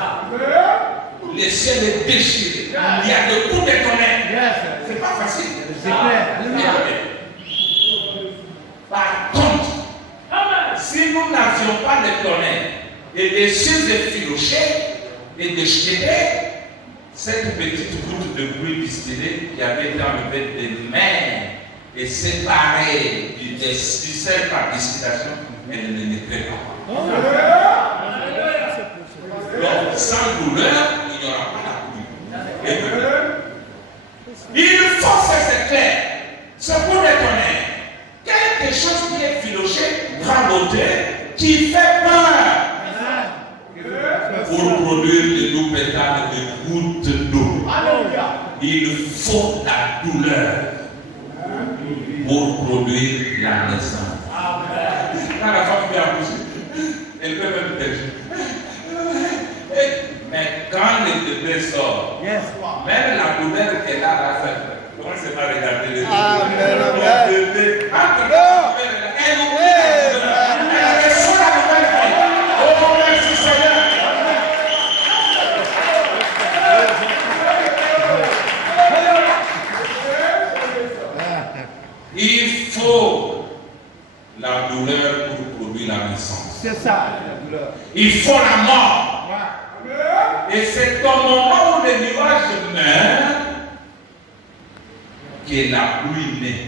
Le ciel est déchiré. Il y a de coups de tonnerre. C'est pas facile. C'est clair. Par contre, si nous n'avions pas de tonnerre et des cieux effilochés et de cheveux, cette petite goutte de pluie distillée qui avait été enlevée des mains et séparée du sel par distillation, elle ne naîtrait pas. Donc, sans douleur, il n'y aura pas la pluie. Il faut, c'est clair, c'est pour détonner. Quelque chose qui est filoché, raboté, qui fait peur. Pour produire les doux pétales de gouttes d'eau, il faut la douleur pour produire la naissance. Quand la femme vient accoucher, elle peut même pécher. Mais quand le bébé sort, même la douleur qu'elle a à faire, comment c'est pas regarder le bébé? Elle oublie la douleur. Elle reçoit la nouvelle vie. Oh, merci Seigneur. Il faut la douleur pour produire la naissance. C'est ça, la douleur. Il faut la mort. Et c'est au moment où les nuages meurent que la pluie naît.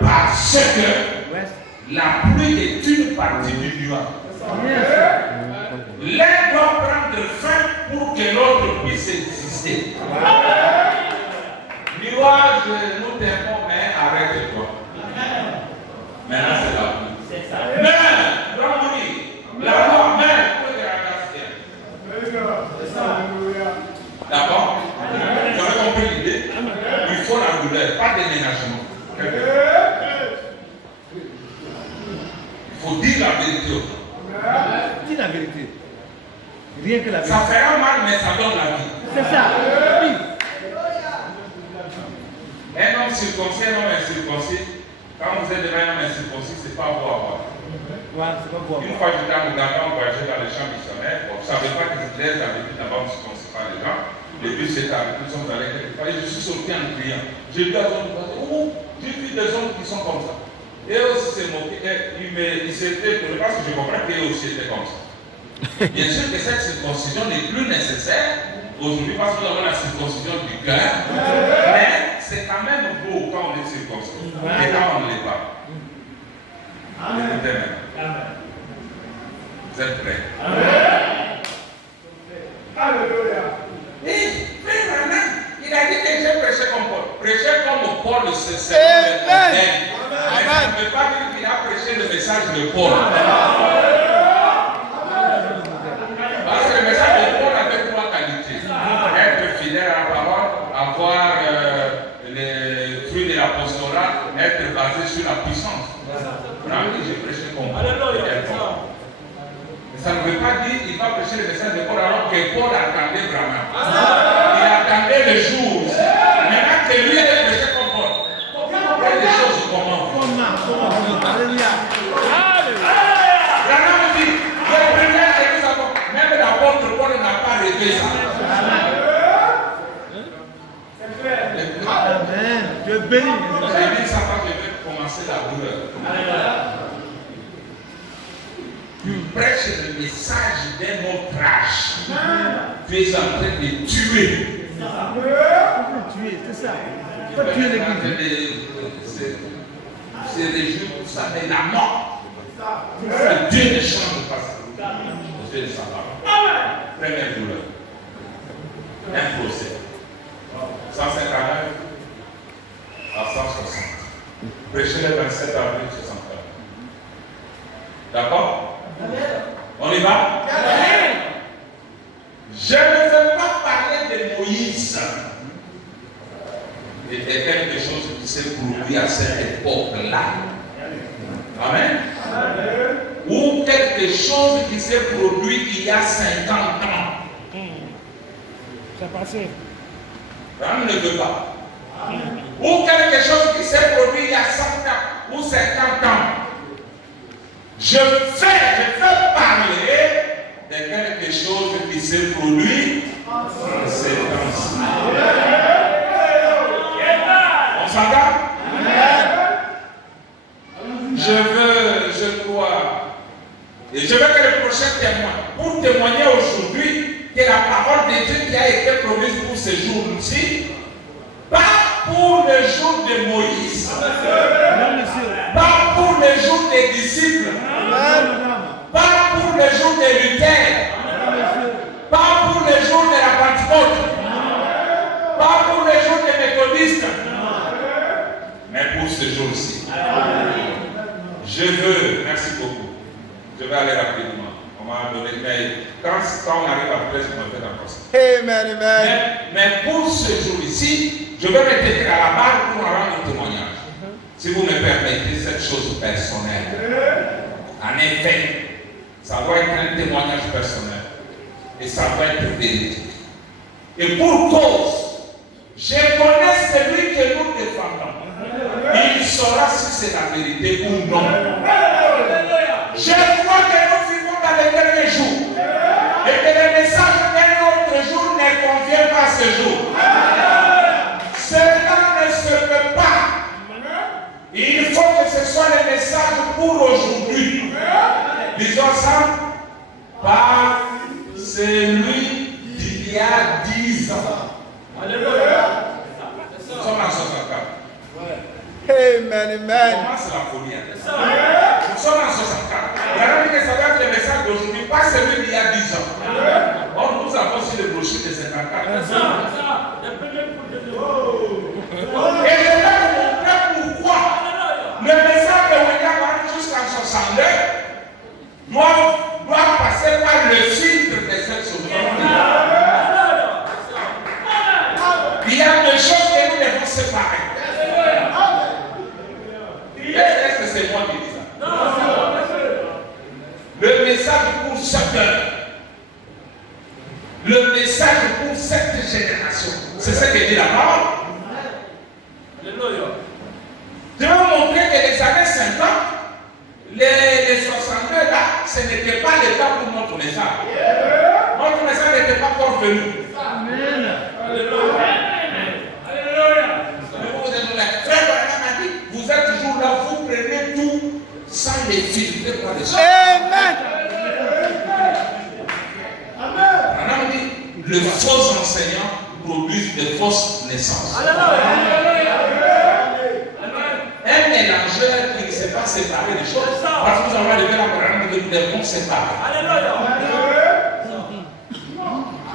Parce que la pluie est une partie du nuage. L'un doit prendre fin pour que l'autre puisse exister. Nuage, nous t'aimons, mais arrête-toi. Maintenant, c'est la pluie. C'est ça. Mais, la mort, mais, d'accord? Vous avez compris l'idée? Il faut la douleur, pas de déménagement. Il faut dire la vérité. Dis la vérité. Rien que la vérité. Ça fera mal, mais ça donne la vie. C'est ça. Oui. Un homme circoncis, un homme incirconcis, quand vous êtes devant un homme incirconcis, ce n'est pas beau à voir. Une fois j'étais à Ouganda, on voyageait dans les champs missionnaires. Bon, je ne savais pas que Hitler avait dit là-bas, on ne se circoncis pas les gens. Les bus étaient avec nous, nous sommes allés quelque part. Et je suis sorti en criant. J'ai vu des hommes, oh, j'ai vu des hommes qui sont comme ça. Et eux aussi s'est moqué. Ils s'étaient étonnés parce que je comprends qu'eux aussi étaient comme ça. Bien sûr que cette circoncision n'est plus nécessaire aujourd'hui parce que nous avons la circoncision du cœur. Mais c'est quand même beau quand on est circoncis. Et quand on ne l'est pas. Écoutez maintenant. Vous êtes prêts? Alléluia. Et frère Anna, il a dit que j'ai prêché comme Paul. Prêcher comme Paul, c'est Amen. le modèle. Mais ça ne veut pas dire qu'il a prêché le message de Paul. Parce que le message de Paul avait trois qualités. Être fidèle à la parole, avoir les fruits de l'apostolat saura être basé sur la puissance. J'ai prêché comme Alléluia. Mais ça ne veut pas dire qu'il va prêcher le message de Paul alors que Paul attendait vraiment. Il attendait le jour. Maintenant que lui allait prêcher comme Paul. Il y a des choses comment. Alléluia. Vraiment, on dit, le premier église, même l'apôtre Paul n'a pas rêvé ça. Amen. Dieu béni. J'ai dit ça parce que je vais commencer la douleur. Tu prêches le message d'un autre âge. Tu es en train de tuer. Tuer, c'est ça. Pas tuer l'église. C'est région pour ça, mais la mort. Dieu ne change pas ça. Dieu ne change pas. Première douleur. Un procès. 159 à 160. Prêchez le 27 avril 61. D'accord? On y va? Je ne veux pas parler de Moïse et de quelque chose qui s'est produit à cette époque-là. Amen. Ou quelque chose qui s'est produit il y a 50 ans. Ça passé. On ne veut pas. Ou quelque chose qui s'est produit il y a 100 ans ou 50 ans. Je veux parler de quelque chose qui s'est produit en ces temps-ci. On s'entend? Je crois, et je veux que le prochain témoin, pour témoigner aujourd'hui que la parole de Dieu qui a été promise pour ce jour-ci, pas pour le jour de Moïse, pas pour le jour des disciples, pas pour le jour de Luther, pas pour le jour de la Pentecôte, pas pour le jour des méthodistes, mais pour ce jour-ci. Je veux, merci beaucoup, je vais aller rapidement, on m'a donné, mais quand on arrive après, je me fais encore ça. Amen, amen. Mais pour ce jour-ci, je vais me tenir à la barre pour rendre un témoignage. Si vous me permettez cette chose personnelle. En effet, ça doit être un témoignage personnel. Et ça doit être véridique. Et pour cause, je connais celui que nous défendons. Il saura si c'est la vérité ou non. Je crois que nous vivons dans les derniers jours. Et que le message d'un autre jour ne convient pas à ce jour. Cela ne se peut pas. Il faut que ce soit le message pour aujourd'hui. Disons ça par celui d'il y a 10 ans. Alléluia. Nous sommes en 64. Amen, amen. Comment c'est la folie? Nous sommes en 64. Vous avez dit que ça doit être le message d'aujourd'hui, pas celui d'il y a 10 ans. Or, nous avons aussi le brochure de 54. Et je vais vous montrer pourquoi le message de William jusqu'en 62 doit passer par le filtre de cette société. Il y a des choses que nous devons séparer. Est-ce que c'est moi qui dis ça? Le message pour chacun. Le message pour cette génération. C'est ce que dit la parole. Alléluia. Je vais vous montrer que les années 50, les 62 là, ce n'était pas le temps pour notre message. Notre message n'était pas encore venu. Amen. Alléluia. Alléluia. Vous êtes toujours là, vous prenez tout sans les filtrer par les choses. Amen. On dit, le faux enseignant produit de fausses naissances. Un mélangeur qui ne sait pas séparer les choses, parce que vous avez arrivé là pour que nous devons séparer.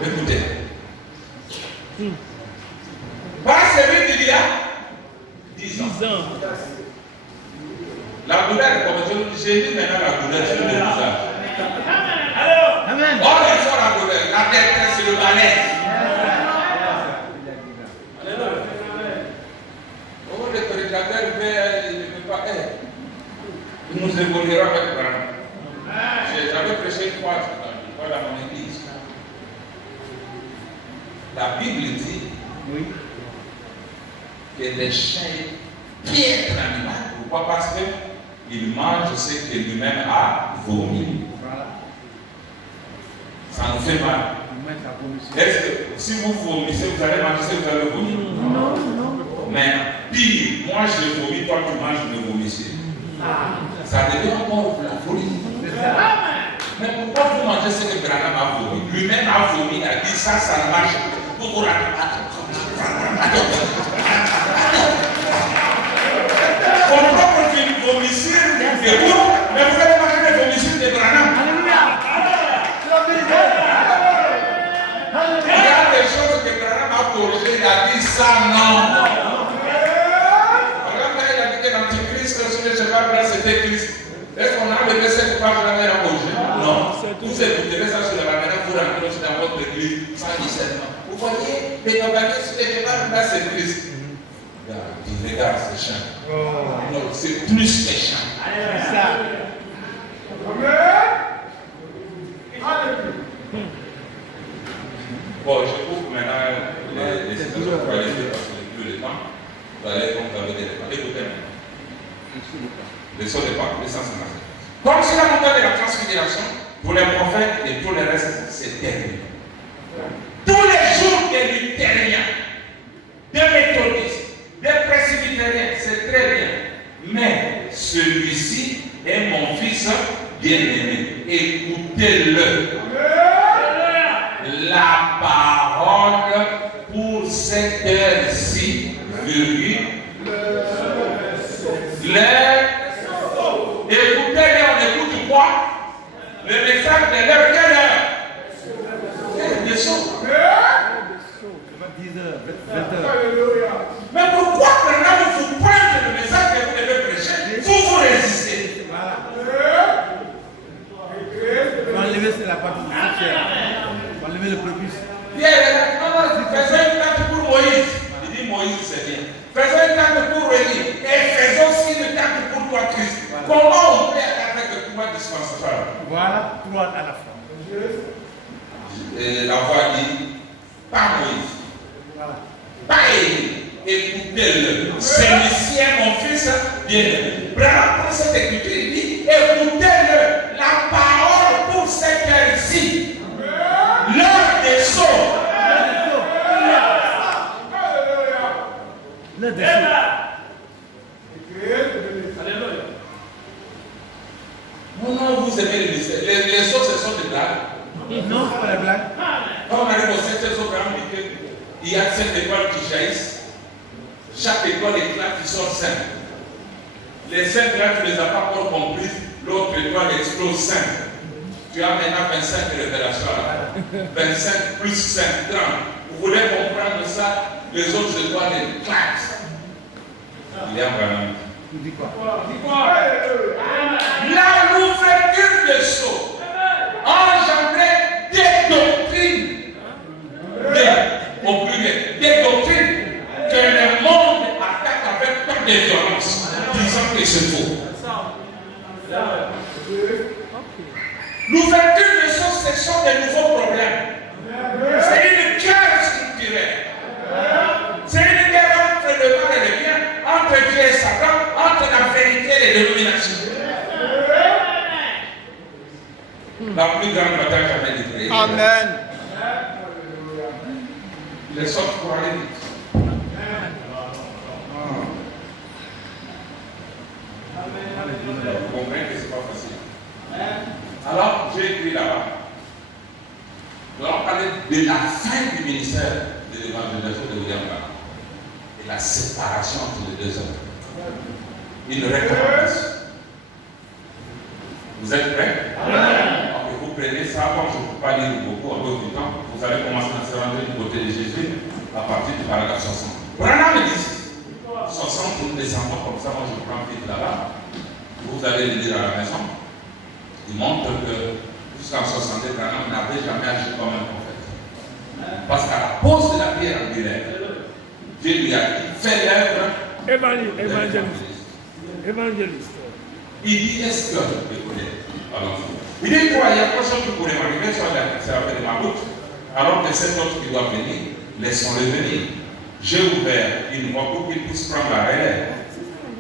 Écoutez. Pas celui d'il y a 10 ans. La douleur, comme j'ai dit maintenant, la douleur sur le visage. Amen. Oh, il faut la douleur, la détresse, le malaise. Au prédicateur nous évoluerons avec Branham. J'avais prêché une fois dans mon église. La Bible dit que les chiens piètrent l'animal. Pourquoi? Parce qu'il mange ce que lui-même a vomi. Ça nous fait mal. Est-ce que si vous vomissez, vous allez manger ce que vous avez vomi? Non. Mais pire, moi je vomis, toi tu manges, je me vomissais. Ça devient encore la folie. Mais pourquoi vous mangez ce que Branham a vomi? Lui-même a vomi, il a dit ça ne marche pas. Votre propre vomissure de vous, mais vous allez manger les vomissures de Branham. Il y a des choses que Branham a corrigées, il a dit ça non. Regarde, il a dit que l'antichrist, sur le cheval blanc, c'était Christ. Est-ce qu'on a enlevé cette page là et a corrigé? Non. Vous écoutez ça sur la caméra, vous rentrez dans votre église sans discernement. Vous voyez, les organismes sur les chevals blancs, c'est Christ. Regarde ces chants. Non, c'est plus que chants. Bon, je trouve maintenant les situations pour aller parce que plus le temps, vous allez comme vous avez des débats. Écoutez-moi. Les sauts de Pâques, les 150. Comme c'est la montée de la transfiguration, pour les prophètes et tout le reste, c'est terminé. Tous les jours des luthériens, des méthodistes, des presbytériens, c'est très bien. Mais celui-ci est mon fils bien-aimé. Écoutez-le. La parole pour cette heure-ci, écoutez-le, on écoute quoi? Le message de l'heure, quelle heure? Le son. 10 heures. Mais pourquoi maintenant vous prenez le message que vous devez prêcher? Vous résistez. Voilà. On va enlever la partie entière. On va enlever le prépuce. Faisons une tente pour Moïse. Il dit Moïse, c'est bien. Faisons une tente pour Élie. Et faisons aussi une tente pour toi, Christ. Comment on peut attaquer le pouvoir dispensatoire? Voilà, 3 à la fin. Et la voix dit, pas Moïse. Voilà. Pas Élie. Écoutez-le. Celui-ci est mon fils bien-aimé. Branham prend cette écriture, il dit, écoutez-le. La parole pour cette heure-ci. L'heure des sauts. L'heure des sauts. Non, vous aimez les mystères. Les sauts, ce sont des blagues. Non, pas les blagues. Quand on arrive au 7e saut, il y a 7 étoiles qui jaillissent. Chaque étoile éclate, qui sort 5. Les 5 là, tu ne les as pas encore comprises. L'autre étoile explose 5. Tu as maintenant 25 révélations là. 25 plus 5, 30. Vous voulez comprendre ça? Les autres étoiles éclatent. Il y a vraiment. Tu dis quoi? La l'ouverture des sceaux engendrait des doctrines. Au pluriel, des doctrines que le monde attaque avec tant de violence, disant que c'est faux. L'ouverture des choses, ce sont des nouveaux problèmes. C'est une guerre structurelle. C'est une guerre entre le mal et le bien, entre Dieu et Satan, entre la vérité et les dénominations. La plus grande bataille jamais déclarée. Amen. Les sortes pour aller vite. Vous comprenez que ce n'est pas facile. Alors, j'ai écrit là-bas. Nous allons parler de la fin du ministère de l'évangélisation de William Branham et la séparation entre les deux hommes. Une recommandation. Vous êtes prêts? Okay, vous prenez ça, comme je ne peux pas lire beaucoup en peu du temps, vous allez commencer à se rendre du côté de Jésus à partir du paragraphe 60. Branham dit 60, nous descendons comme ça, moi je prends vite là-bas. Vous allez le dire à la maison. Il montre que jusqu'en 60, Branham n'avait jamais agi comme un prophète. Parce qu'à la pause de la pierre angulaire, Dieu lui a dit, fais l'œuvre évangéliste. Il dit, est-ce que, écoutez, il dit, toi, il y a personne qui pourrait m'arriver sur la de ma route, alors que cet autre qui doit venir, laissons-le venir. J'ai ouvert une voie pour qu'il puisse prendre la relève.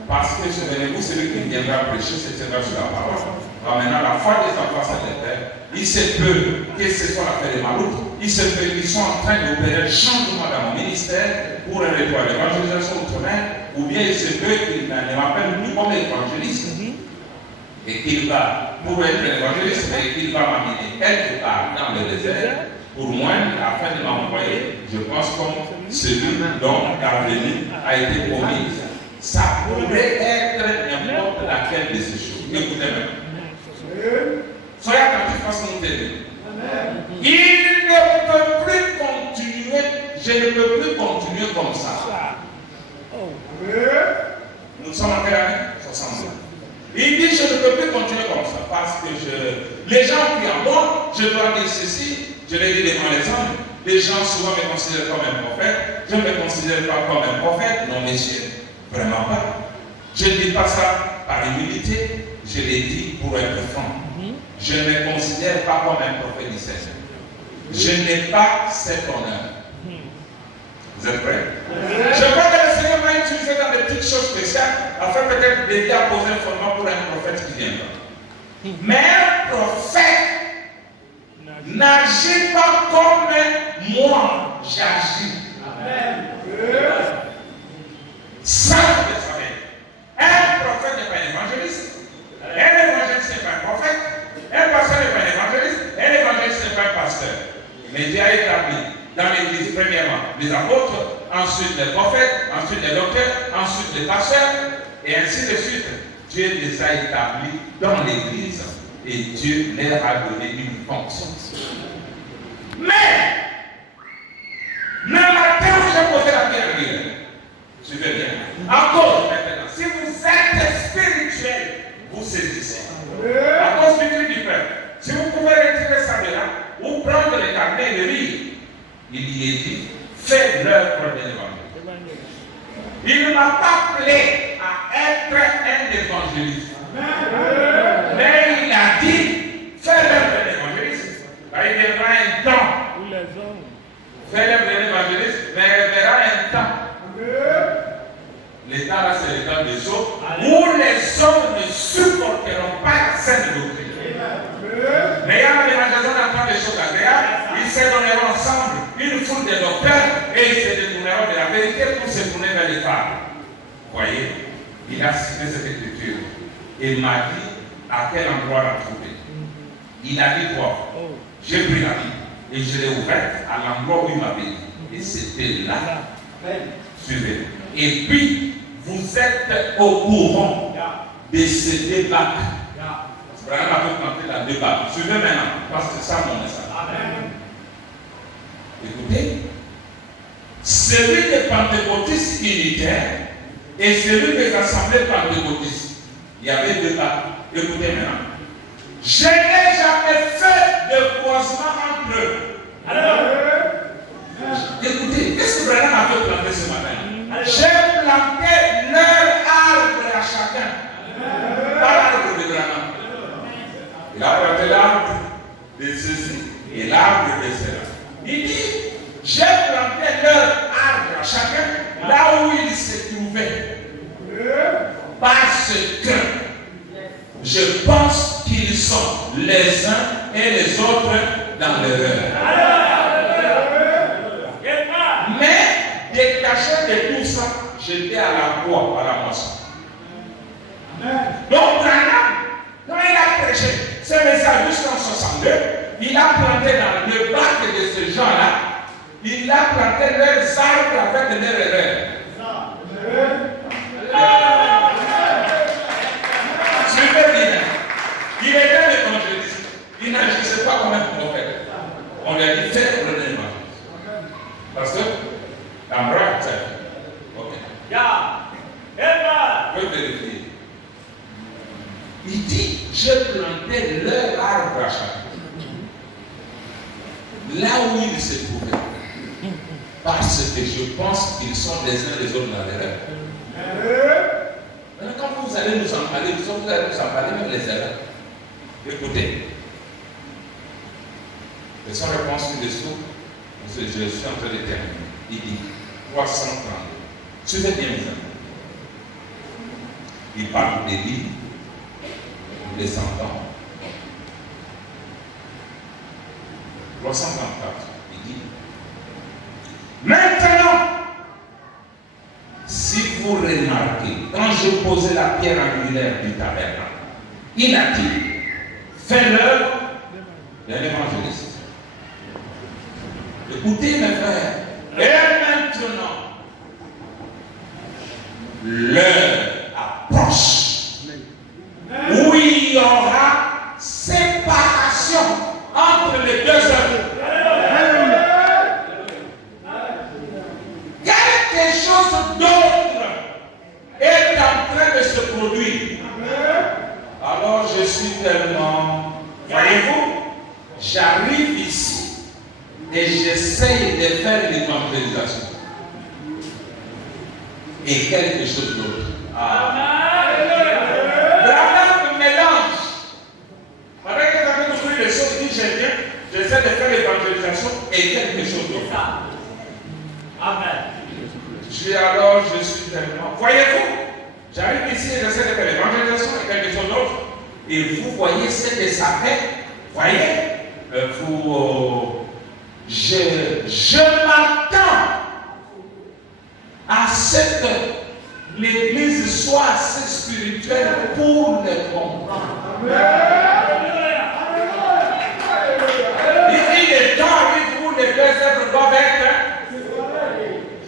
Parce que souvenez-vous, celui qui viendra prêcher se tiendra sur la parole. Ramenant la foi des enfants à la terre. Il se peut que ce soit l'affaire de ma route. Il se peut qu'ils soient en train d'opérer un changement dans mon ministère pour un retour à l'évangélisation outre-mer, ou bien il se peut qu'il ne m'appelle plus comme évangéliste et qu'il va, pour être un évangéliste, et qu'il va m'amener quelque part dans le désert, pour moi, afin de m'envoyer, je pense comme celui dont la venue a été promise. Ça pourrait être n'importe laquelle de ces choses. Écoutez-moi. Soyez attentifs parce qu'on t'aide. Il ne peut plus continuer, je ne peux plus continuer comme ça. Nous sommes en quelle année 62. Il dit, je ne peux plus continuer comme ça parce que les gens qui abordent, je dois dire ceci, je l'ai dit devant les hommes, les gens souvent me considèrent comme un prophète, je ne me considère pas comme un prophète, non messieurs, vraiment pas. Je ne dis pas ça par humilité, je l'ai dit pour être franc. Je ne me considère pas comme un prophète du Seigneur. Je n'ai pas cet honneur. Vous êtes prêts? Je crois que le Seigneur m'a utilisé dans des petites choses spéciales afin peut-être d'aider à poser un fondement pour un prophète qui viendra. Mais un prophète n'agit pas comme moi j'agis. Ça, vous le savez. Un prophète n'est pas un évangéliste. Un évangéliste n'est pas un prophète. Un pasteur n'est pas un évangéliste. Un évangéliste n'est pas un pasteur. Mais Dieu a établi dans l'église, premièrement, les apôtres, ensuite les prophètes, ensuite les docteurs, ensuite les pasteurs, et ainsi de suite. Dieu les a établis dans l'église et Dieu leur a donné une fonction. Mais, le matin où j'ai posé la pierre, suivez bien. Encore maintenant, si vous êtes spirituel, vous saisissez. À cause du cri du peuple, si vous pouvez retirer ça de là, ou prendre les carnets et le lire, il y est dit, faites l'œuvre de l'évangile. Il ne m'a pas appelé à être un évangéliste. Mais il a dit, fais l'œuvre de l'évangéliste. Il y aura un temps. Fais l'œuvre de l'évangéliste, mais il y aura un temps. L'état là, c'est le temps des eaux, où les hommes ne supporteront pas la sainte doctrine. Mais il y a l'évangélisation d'entendre des choses agréables, ils se donneront ensemble une foule de docteurs et ils se détourneront de la vérité pour se tourner vers les femmes. Voyez, il a cité cette écriture. Il m'a dit à quel endroit la trouver. Il a dit quoi? J'ai pris la Bible et je l'ai ouverte à l'endroit où il m'avait dit. Et c'était là. Suivez. Et puis, vous êtes au courant de ce débat. Abraham avait planté la débat. Suivez maintenant, parce que c'est ça mon message. Écoutez, celui des pentecôtistes unitaires et celui des assemblées pentecôtistes, il y avait débat. Écoutez maintenant. Je n'ai jamais fait de croisement entre eux. Alors, écoutez, qu'est-ce que Abraham avait planté ce matin? J'ai planté leur arbre à chacun. Pas l'arbre de Abraham. Il a planté l'arbre de ceci et l'arbre de cela. Il dit, j'ai planté leur arbre à chacun là où ils se trouvaient. Parce que je pense qu'ils sont les uns et les autres dans l'erreur. Mais détaché de tout ça, j'étais à la croix, à la moisson. Donc, Branham, quand il a prêché ce message jusqu'en 62, il a planté dans le bac de ces gens-là, il a planté leurs arbres avec leurs erreurs. Suivez bien. Il était l'évangéliste. Il n'agissait pas comme un prophète. On lui a dit, fais le évangile. Parce que, I'm right. Ok. Je peux vérifier. Il dit, je plantais leur arbre à chacun. Là où ils se trouvaient. Parce que je pense qu'ils sont les uns les autres dans l'erreur. Quand vous allez allez nous emballer, vous allez nous emballer même les élèves. Écoutez. Et son réponse est dessous, je suis en train de terminer. Il dit 332. Suivez bien mes amis. Il parle des livres, nous les entendons. 334, il dit maintenant, si vous remarquez, quand je posais la pierre angulaire du tabernacle, il a dit fais l'œuvre d'un évangéliste. Écoutez mes frères, et maintenant, l'heure approche où il y aura séparation entre les deux œuvres. Quelque chose d'autre est en train de se produire. Alors je suis tellement, voyez-vous, j'arrive ici et j'essaye de faire l'évangélisation. Et quelque chose d'autre. Branham mélange. Pendant que tu as construit les choses, il dit j'aime bien, j'essaie de faire l'évangélisation et quelque chose d'autre. Amen. Je suis tellement. Voyez-vous, j'arrive ici et j'essaie de faire l'évangélisation et quelque chose d'autre. Et vous voyez ce que ça fait. Voyez, je m'attends à ce que l'Église soit assez spirituelle pour le comprendre. Il est temps avec vous, les deux êtres doivent être.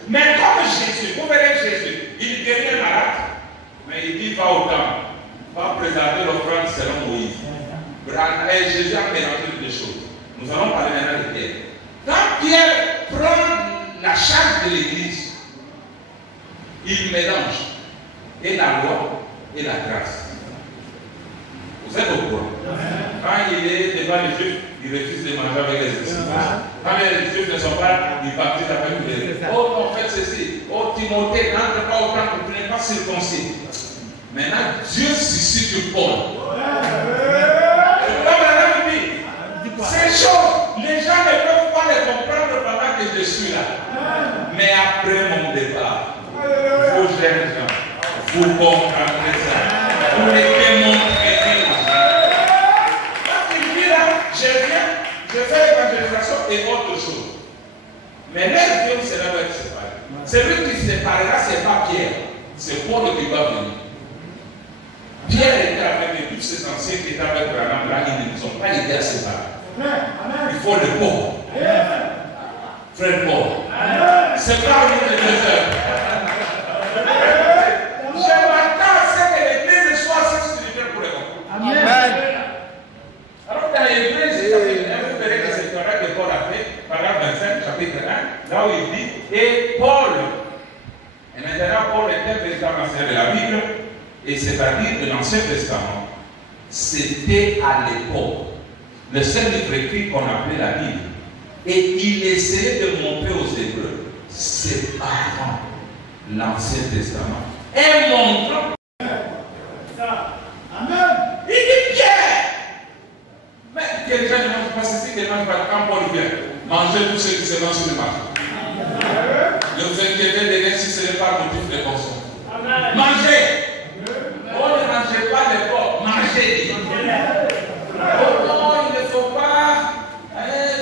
Mais comme Jésus, vous verrez Jésus, il guérit un malade, mais il dit va au temple, va présenter l'offrande selon Moïse. Et Jésus a mélangé les deux choses. Nous allons parler maintenant de Pierre. Quand Pierre prend la charge de l'Église, il mélange et la loi et la grâce. Vous êtes au courant? Quand il est devant les Juifs, il refuse de manger avec les esclaves. Quand les Juifs ne sont pas, il baptise avec les. Oh non, faites ceci. Oh Timothée, n'entre pas au temple, tu n'es pas circoncis. Maintenant, Dieu suscite Paul. Ces choses, les gens ne peuvent pas les comprendre pendant que je suis là. Mais après mon départ, vos jeunes gens, vous comprendrez ça. Vous les démontrerez. Quand il dit là, je viens, je fais l'évangélisation et autre chose. Mais l'un Dieu, cela va être séparé. Celui qui séparera, ce n'est pas Pierre, c'est Paul qui va venir. Pierre était avec tous ces anciens qui étaient avec Branham là, ils ne sont pas aidés à séparer. Il faut le Paul. Frère Paul. C'est pas une des deux heures. Je m'attends à ce que l'Église soit assez spirituelle pour les hommes. Amen. Alors dans l'Église, vous verrez que c'est correct que Paul a fait, paragraphe 25, chapitre 1, là où il dit, et Paul, et maintenant Paul était un véritable ancien de la Bible, et c'est-à-dire de l'Ancien Testament, c'était à l'époque le seul livre écrit qu'on appelait la Bible. Et il essayait de montrer aux Hébreux, séparant l'Ancien Testament et montrant. Amen. Il dit Pierre. Mais quelqu'un ne mange pas ceci, quelqu'un ne mange pas quand Paul vient. Mangez tout ce qui se mange sur le marché. Ne vous inquiétez de rien si ce n'est pas motif de consommation. Mangez. Oh, ne mangez pas les porcs. Mangez. Oh non, il ne faut pas.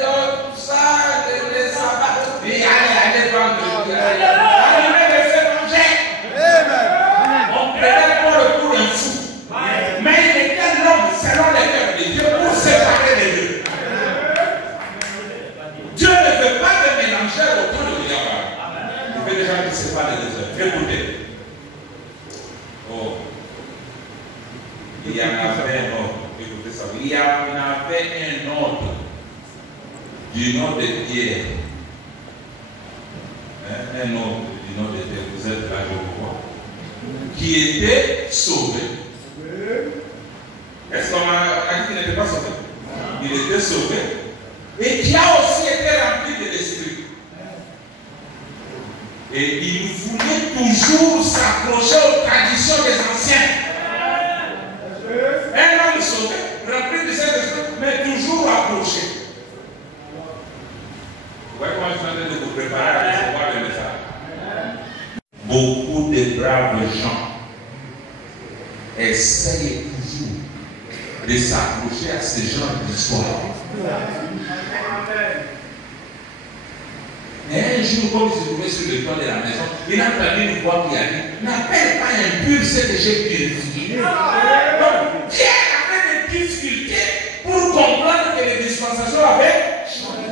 Donc, tout ça, les sabbats. Et allez vendre. Allez, laissez manger. On prenait pour le coup d'un fou. Mais il était l'homme selon les cœurs de Dieu pour séparer les deux. Dieu ne veut pas de mélanger autour de Yahweh. Il veut des gens qui séparent les deux œuvres. Écoutez. Oh. Il y en avait un autre. Écoutez ça. Il y en avait un autre du nom de Pierre. Un autre du nom de Pierre. Vous êtes là, je vous vois. Qui était sauvé. Est-ce qu'on a dit qu'il n'était pas sauvé? Il était sauvé. Et qui a aussi été rempli de l'esprit. Et il voulait toujours s'accrocher aux traditions des anciens. essayez toujours de s'accrocher à ce genre d'histoire. Et un jour, comme il se trouvait sur le toit de la maison, il a entendu une voix qui a dit: n'appelle pas impur ce que j'ai purifié. Donc, Dieu avait des difficultés pour comprendre que les dispensations avaient changé.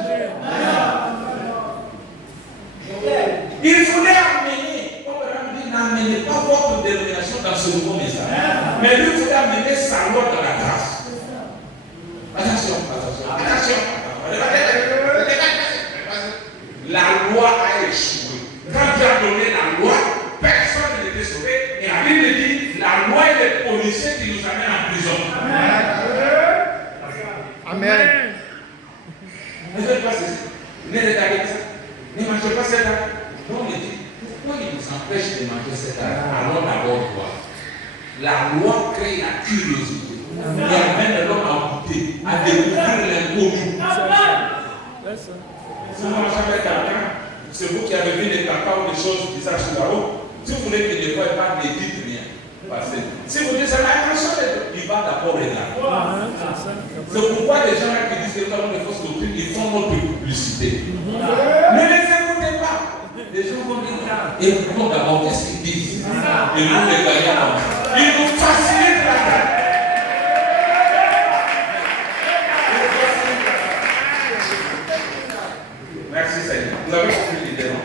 Il voulait amener, comme Ram dit, n'amenez pas votre dénomination dans ce nouveau message. Mais lui voulait amener sa loi dans la grâce. Attention, attention, attention. La loi a échoué. Quand Dieu a donné la loi, personne n'était sauvé. Et la Bible dit, la loi est le policier qui nous amène en prison. Amen. Ne faites pas ceci. Ne regardez pas ça. Ne mangez pas cette arme. Donc on dit, pourquoi il nous empêche de manger cette arme? Alors d'abord quoi? La loi crée la curiosité. Et amène l'homme à goûter, à découvrir l'inconnu. Si vous mangez avec quelqu'un, c'est vous qui avez vu des caca ou des choses bizarres sur la route. Si vous voulez qu'il ne voie pas, ne dites rien. Passez. Si vous dites ça, il va d'abord regarder. C'est pourquoi les gens qui disent que nous avons des fausses doctrines, ils font notre publicité. Ne les écoutez pas. Les gens vont dire, écoutons d'abord qu'est-ce qu'ils disent. Et nous les gagnons. Ils nous facilitent la vie. Merci Seigneur. Vous avez compris l'idée, non?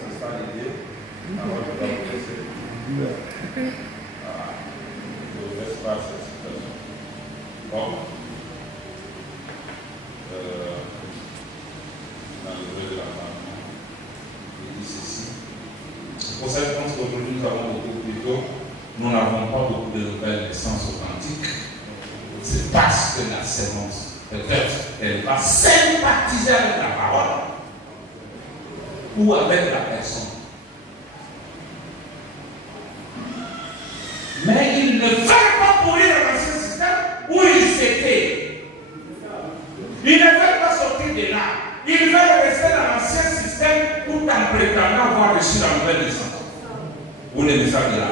C'est ça l'idée. Alors, je vais vous laisser. Je ne laisse pas cette situation. Bon. Dans le vrai de la femme, il dit ceci. C'est pour ça que je pense qu'aujourd'hui nous avons beaucoup plus tôt. Nous n'avons pas beaucoup de nouvelles naissances authentiques. C'est parce que la sémence, peut-être, elle va sympathiser avec la parole ou avec la personne. Mais ils ne veulent pas pourrir dans l'ancien système où ils étaient. Ils ne veulent pas sortir de là. Ils veulent rester dans l'ancien système tout en prétendant avoir reçu la nouvelle naissance. Ou le message de là.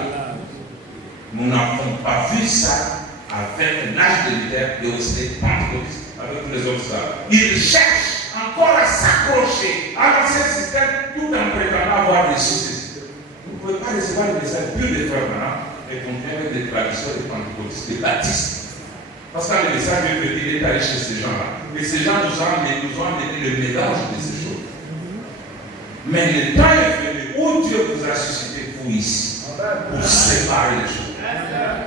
Nous n'avons pas vu ça avec l'âge de l'hiver et aussi les pentecôtistes, avec tous les autres stars. Ils cherchent encore à s'accrocher à l'ancien système tout en prétendant avoir reçu ce système. Vous ne pouvez pas recevoir le message plus de frères maintenant et continuer avec des traditions des pentecôtistes, des baptistes. Parce que le message est petit, il est allé chez ces gens-là. Et ces gens nous ont amené le mélange de ces choses. Mais le temps est venu où Dieu vous a suscité, vous ici, pour séparer les choses.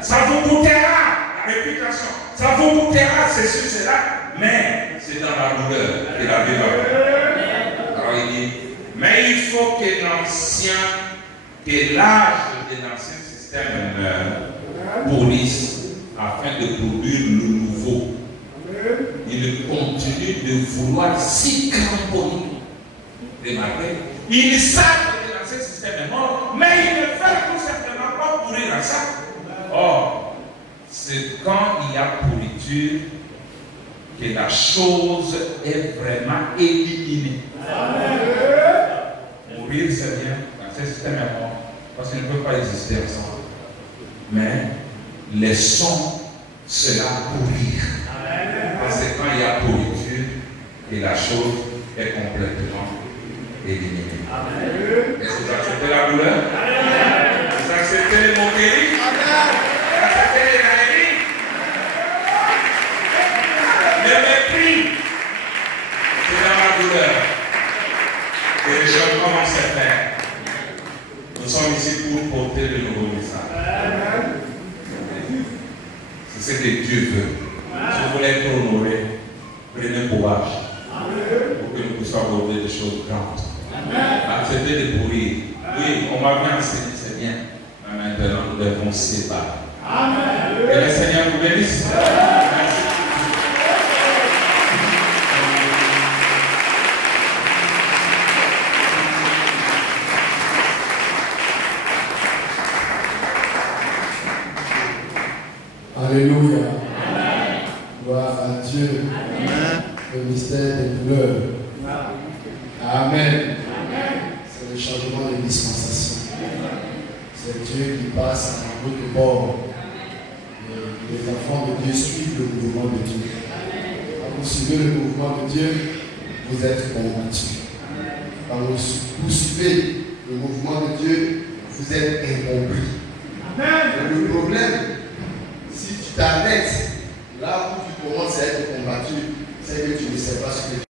Ça vous coûtera la réputation, ça vous coûtera ceci, cela, mais c'est dans la douleur que la vie va. Alors il dit, mais il faut que l'ancien, que l'âge de l'ancien système pourrisse afin de produire le nouveau. Il continue de vouloir s'y cramponner. Remarquez, ils savent que l'ancien système est mort, mais ils ne veulent tout simplement pas pourrir à ça. Or, c'est quand il y a pourriture que la chose est vraiment éliminée. Mourir, c'est bien, l'ancien système est mort, parce qu'il ne peut pas exister ensemble. Mais laissons cela pourrir. Parce que quand il y a pourriture, et la chose est complètement éliminée. Est-ce que vous acceptez la douleur? Vous acceptez les moqueries? Vous acceptez les galeries? Le mépris, c'est dans la douleur que les choses commencent à se faire. Nous sommes ici pour porter le nouveau message. C'est ce que Dieu veut. Si vous voulez être honoré, prenez courage pour que nous puissions aborder des choses grandes. Acceptez de pourrir. Oui, on m'a bien enseigné, c'est bien. Mais maintenant, nous devons se séparer. Que le Seigneur vous bénisse. Merci. Alléluia. Gloire à Dieu. Amen. Le mystère des douleurs. Amen. C'est le changement de dispensation. C'est Dieu qui passe à un autre bord. les enfants de Dieu suivent le mouvement de Dieu. Quand vous suivez le mouvement de Dieu, vous êtes combattus. Quand vous suivez le mouvement de Dieu, vous êtes incompris. Le problème, si tu t'arrêtes là où tu commences à être combattu, c'est que tu ne sais pas ce que tu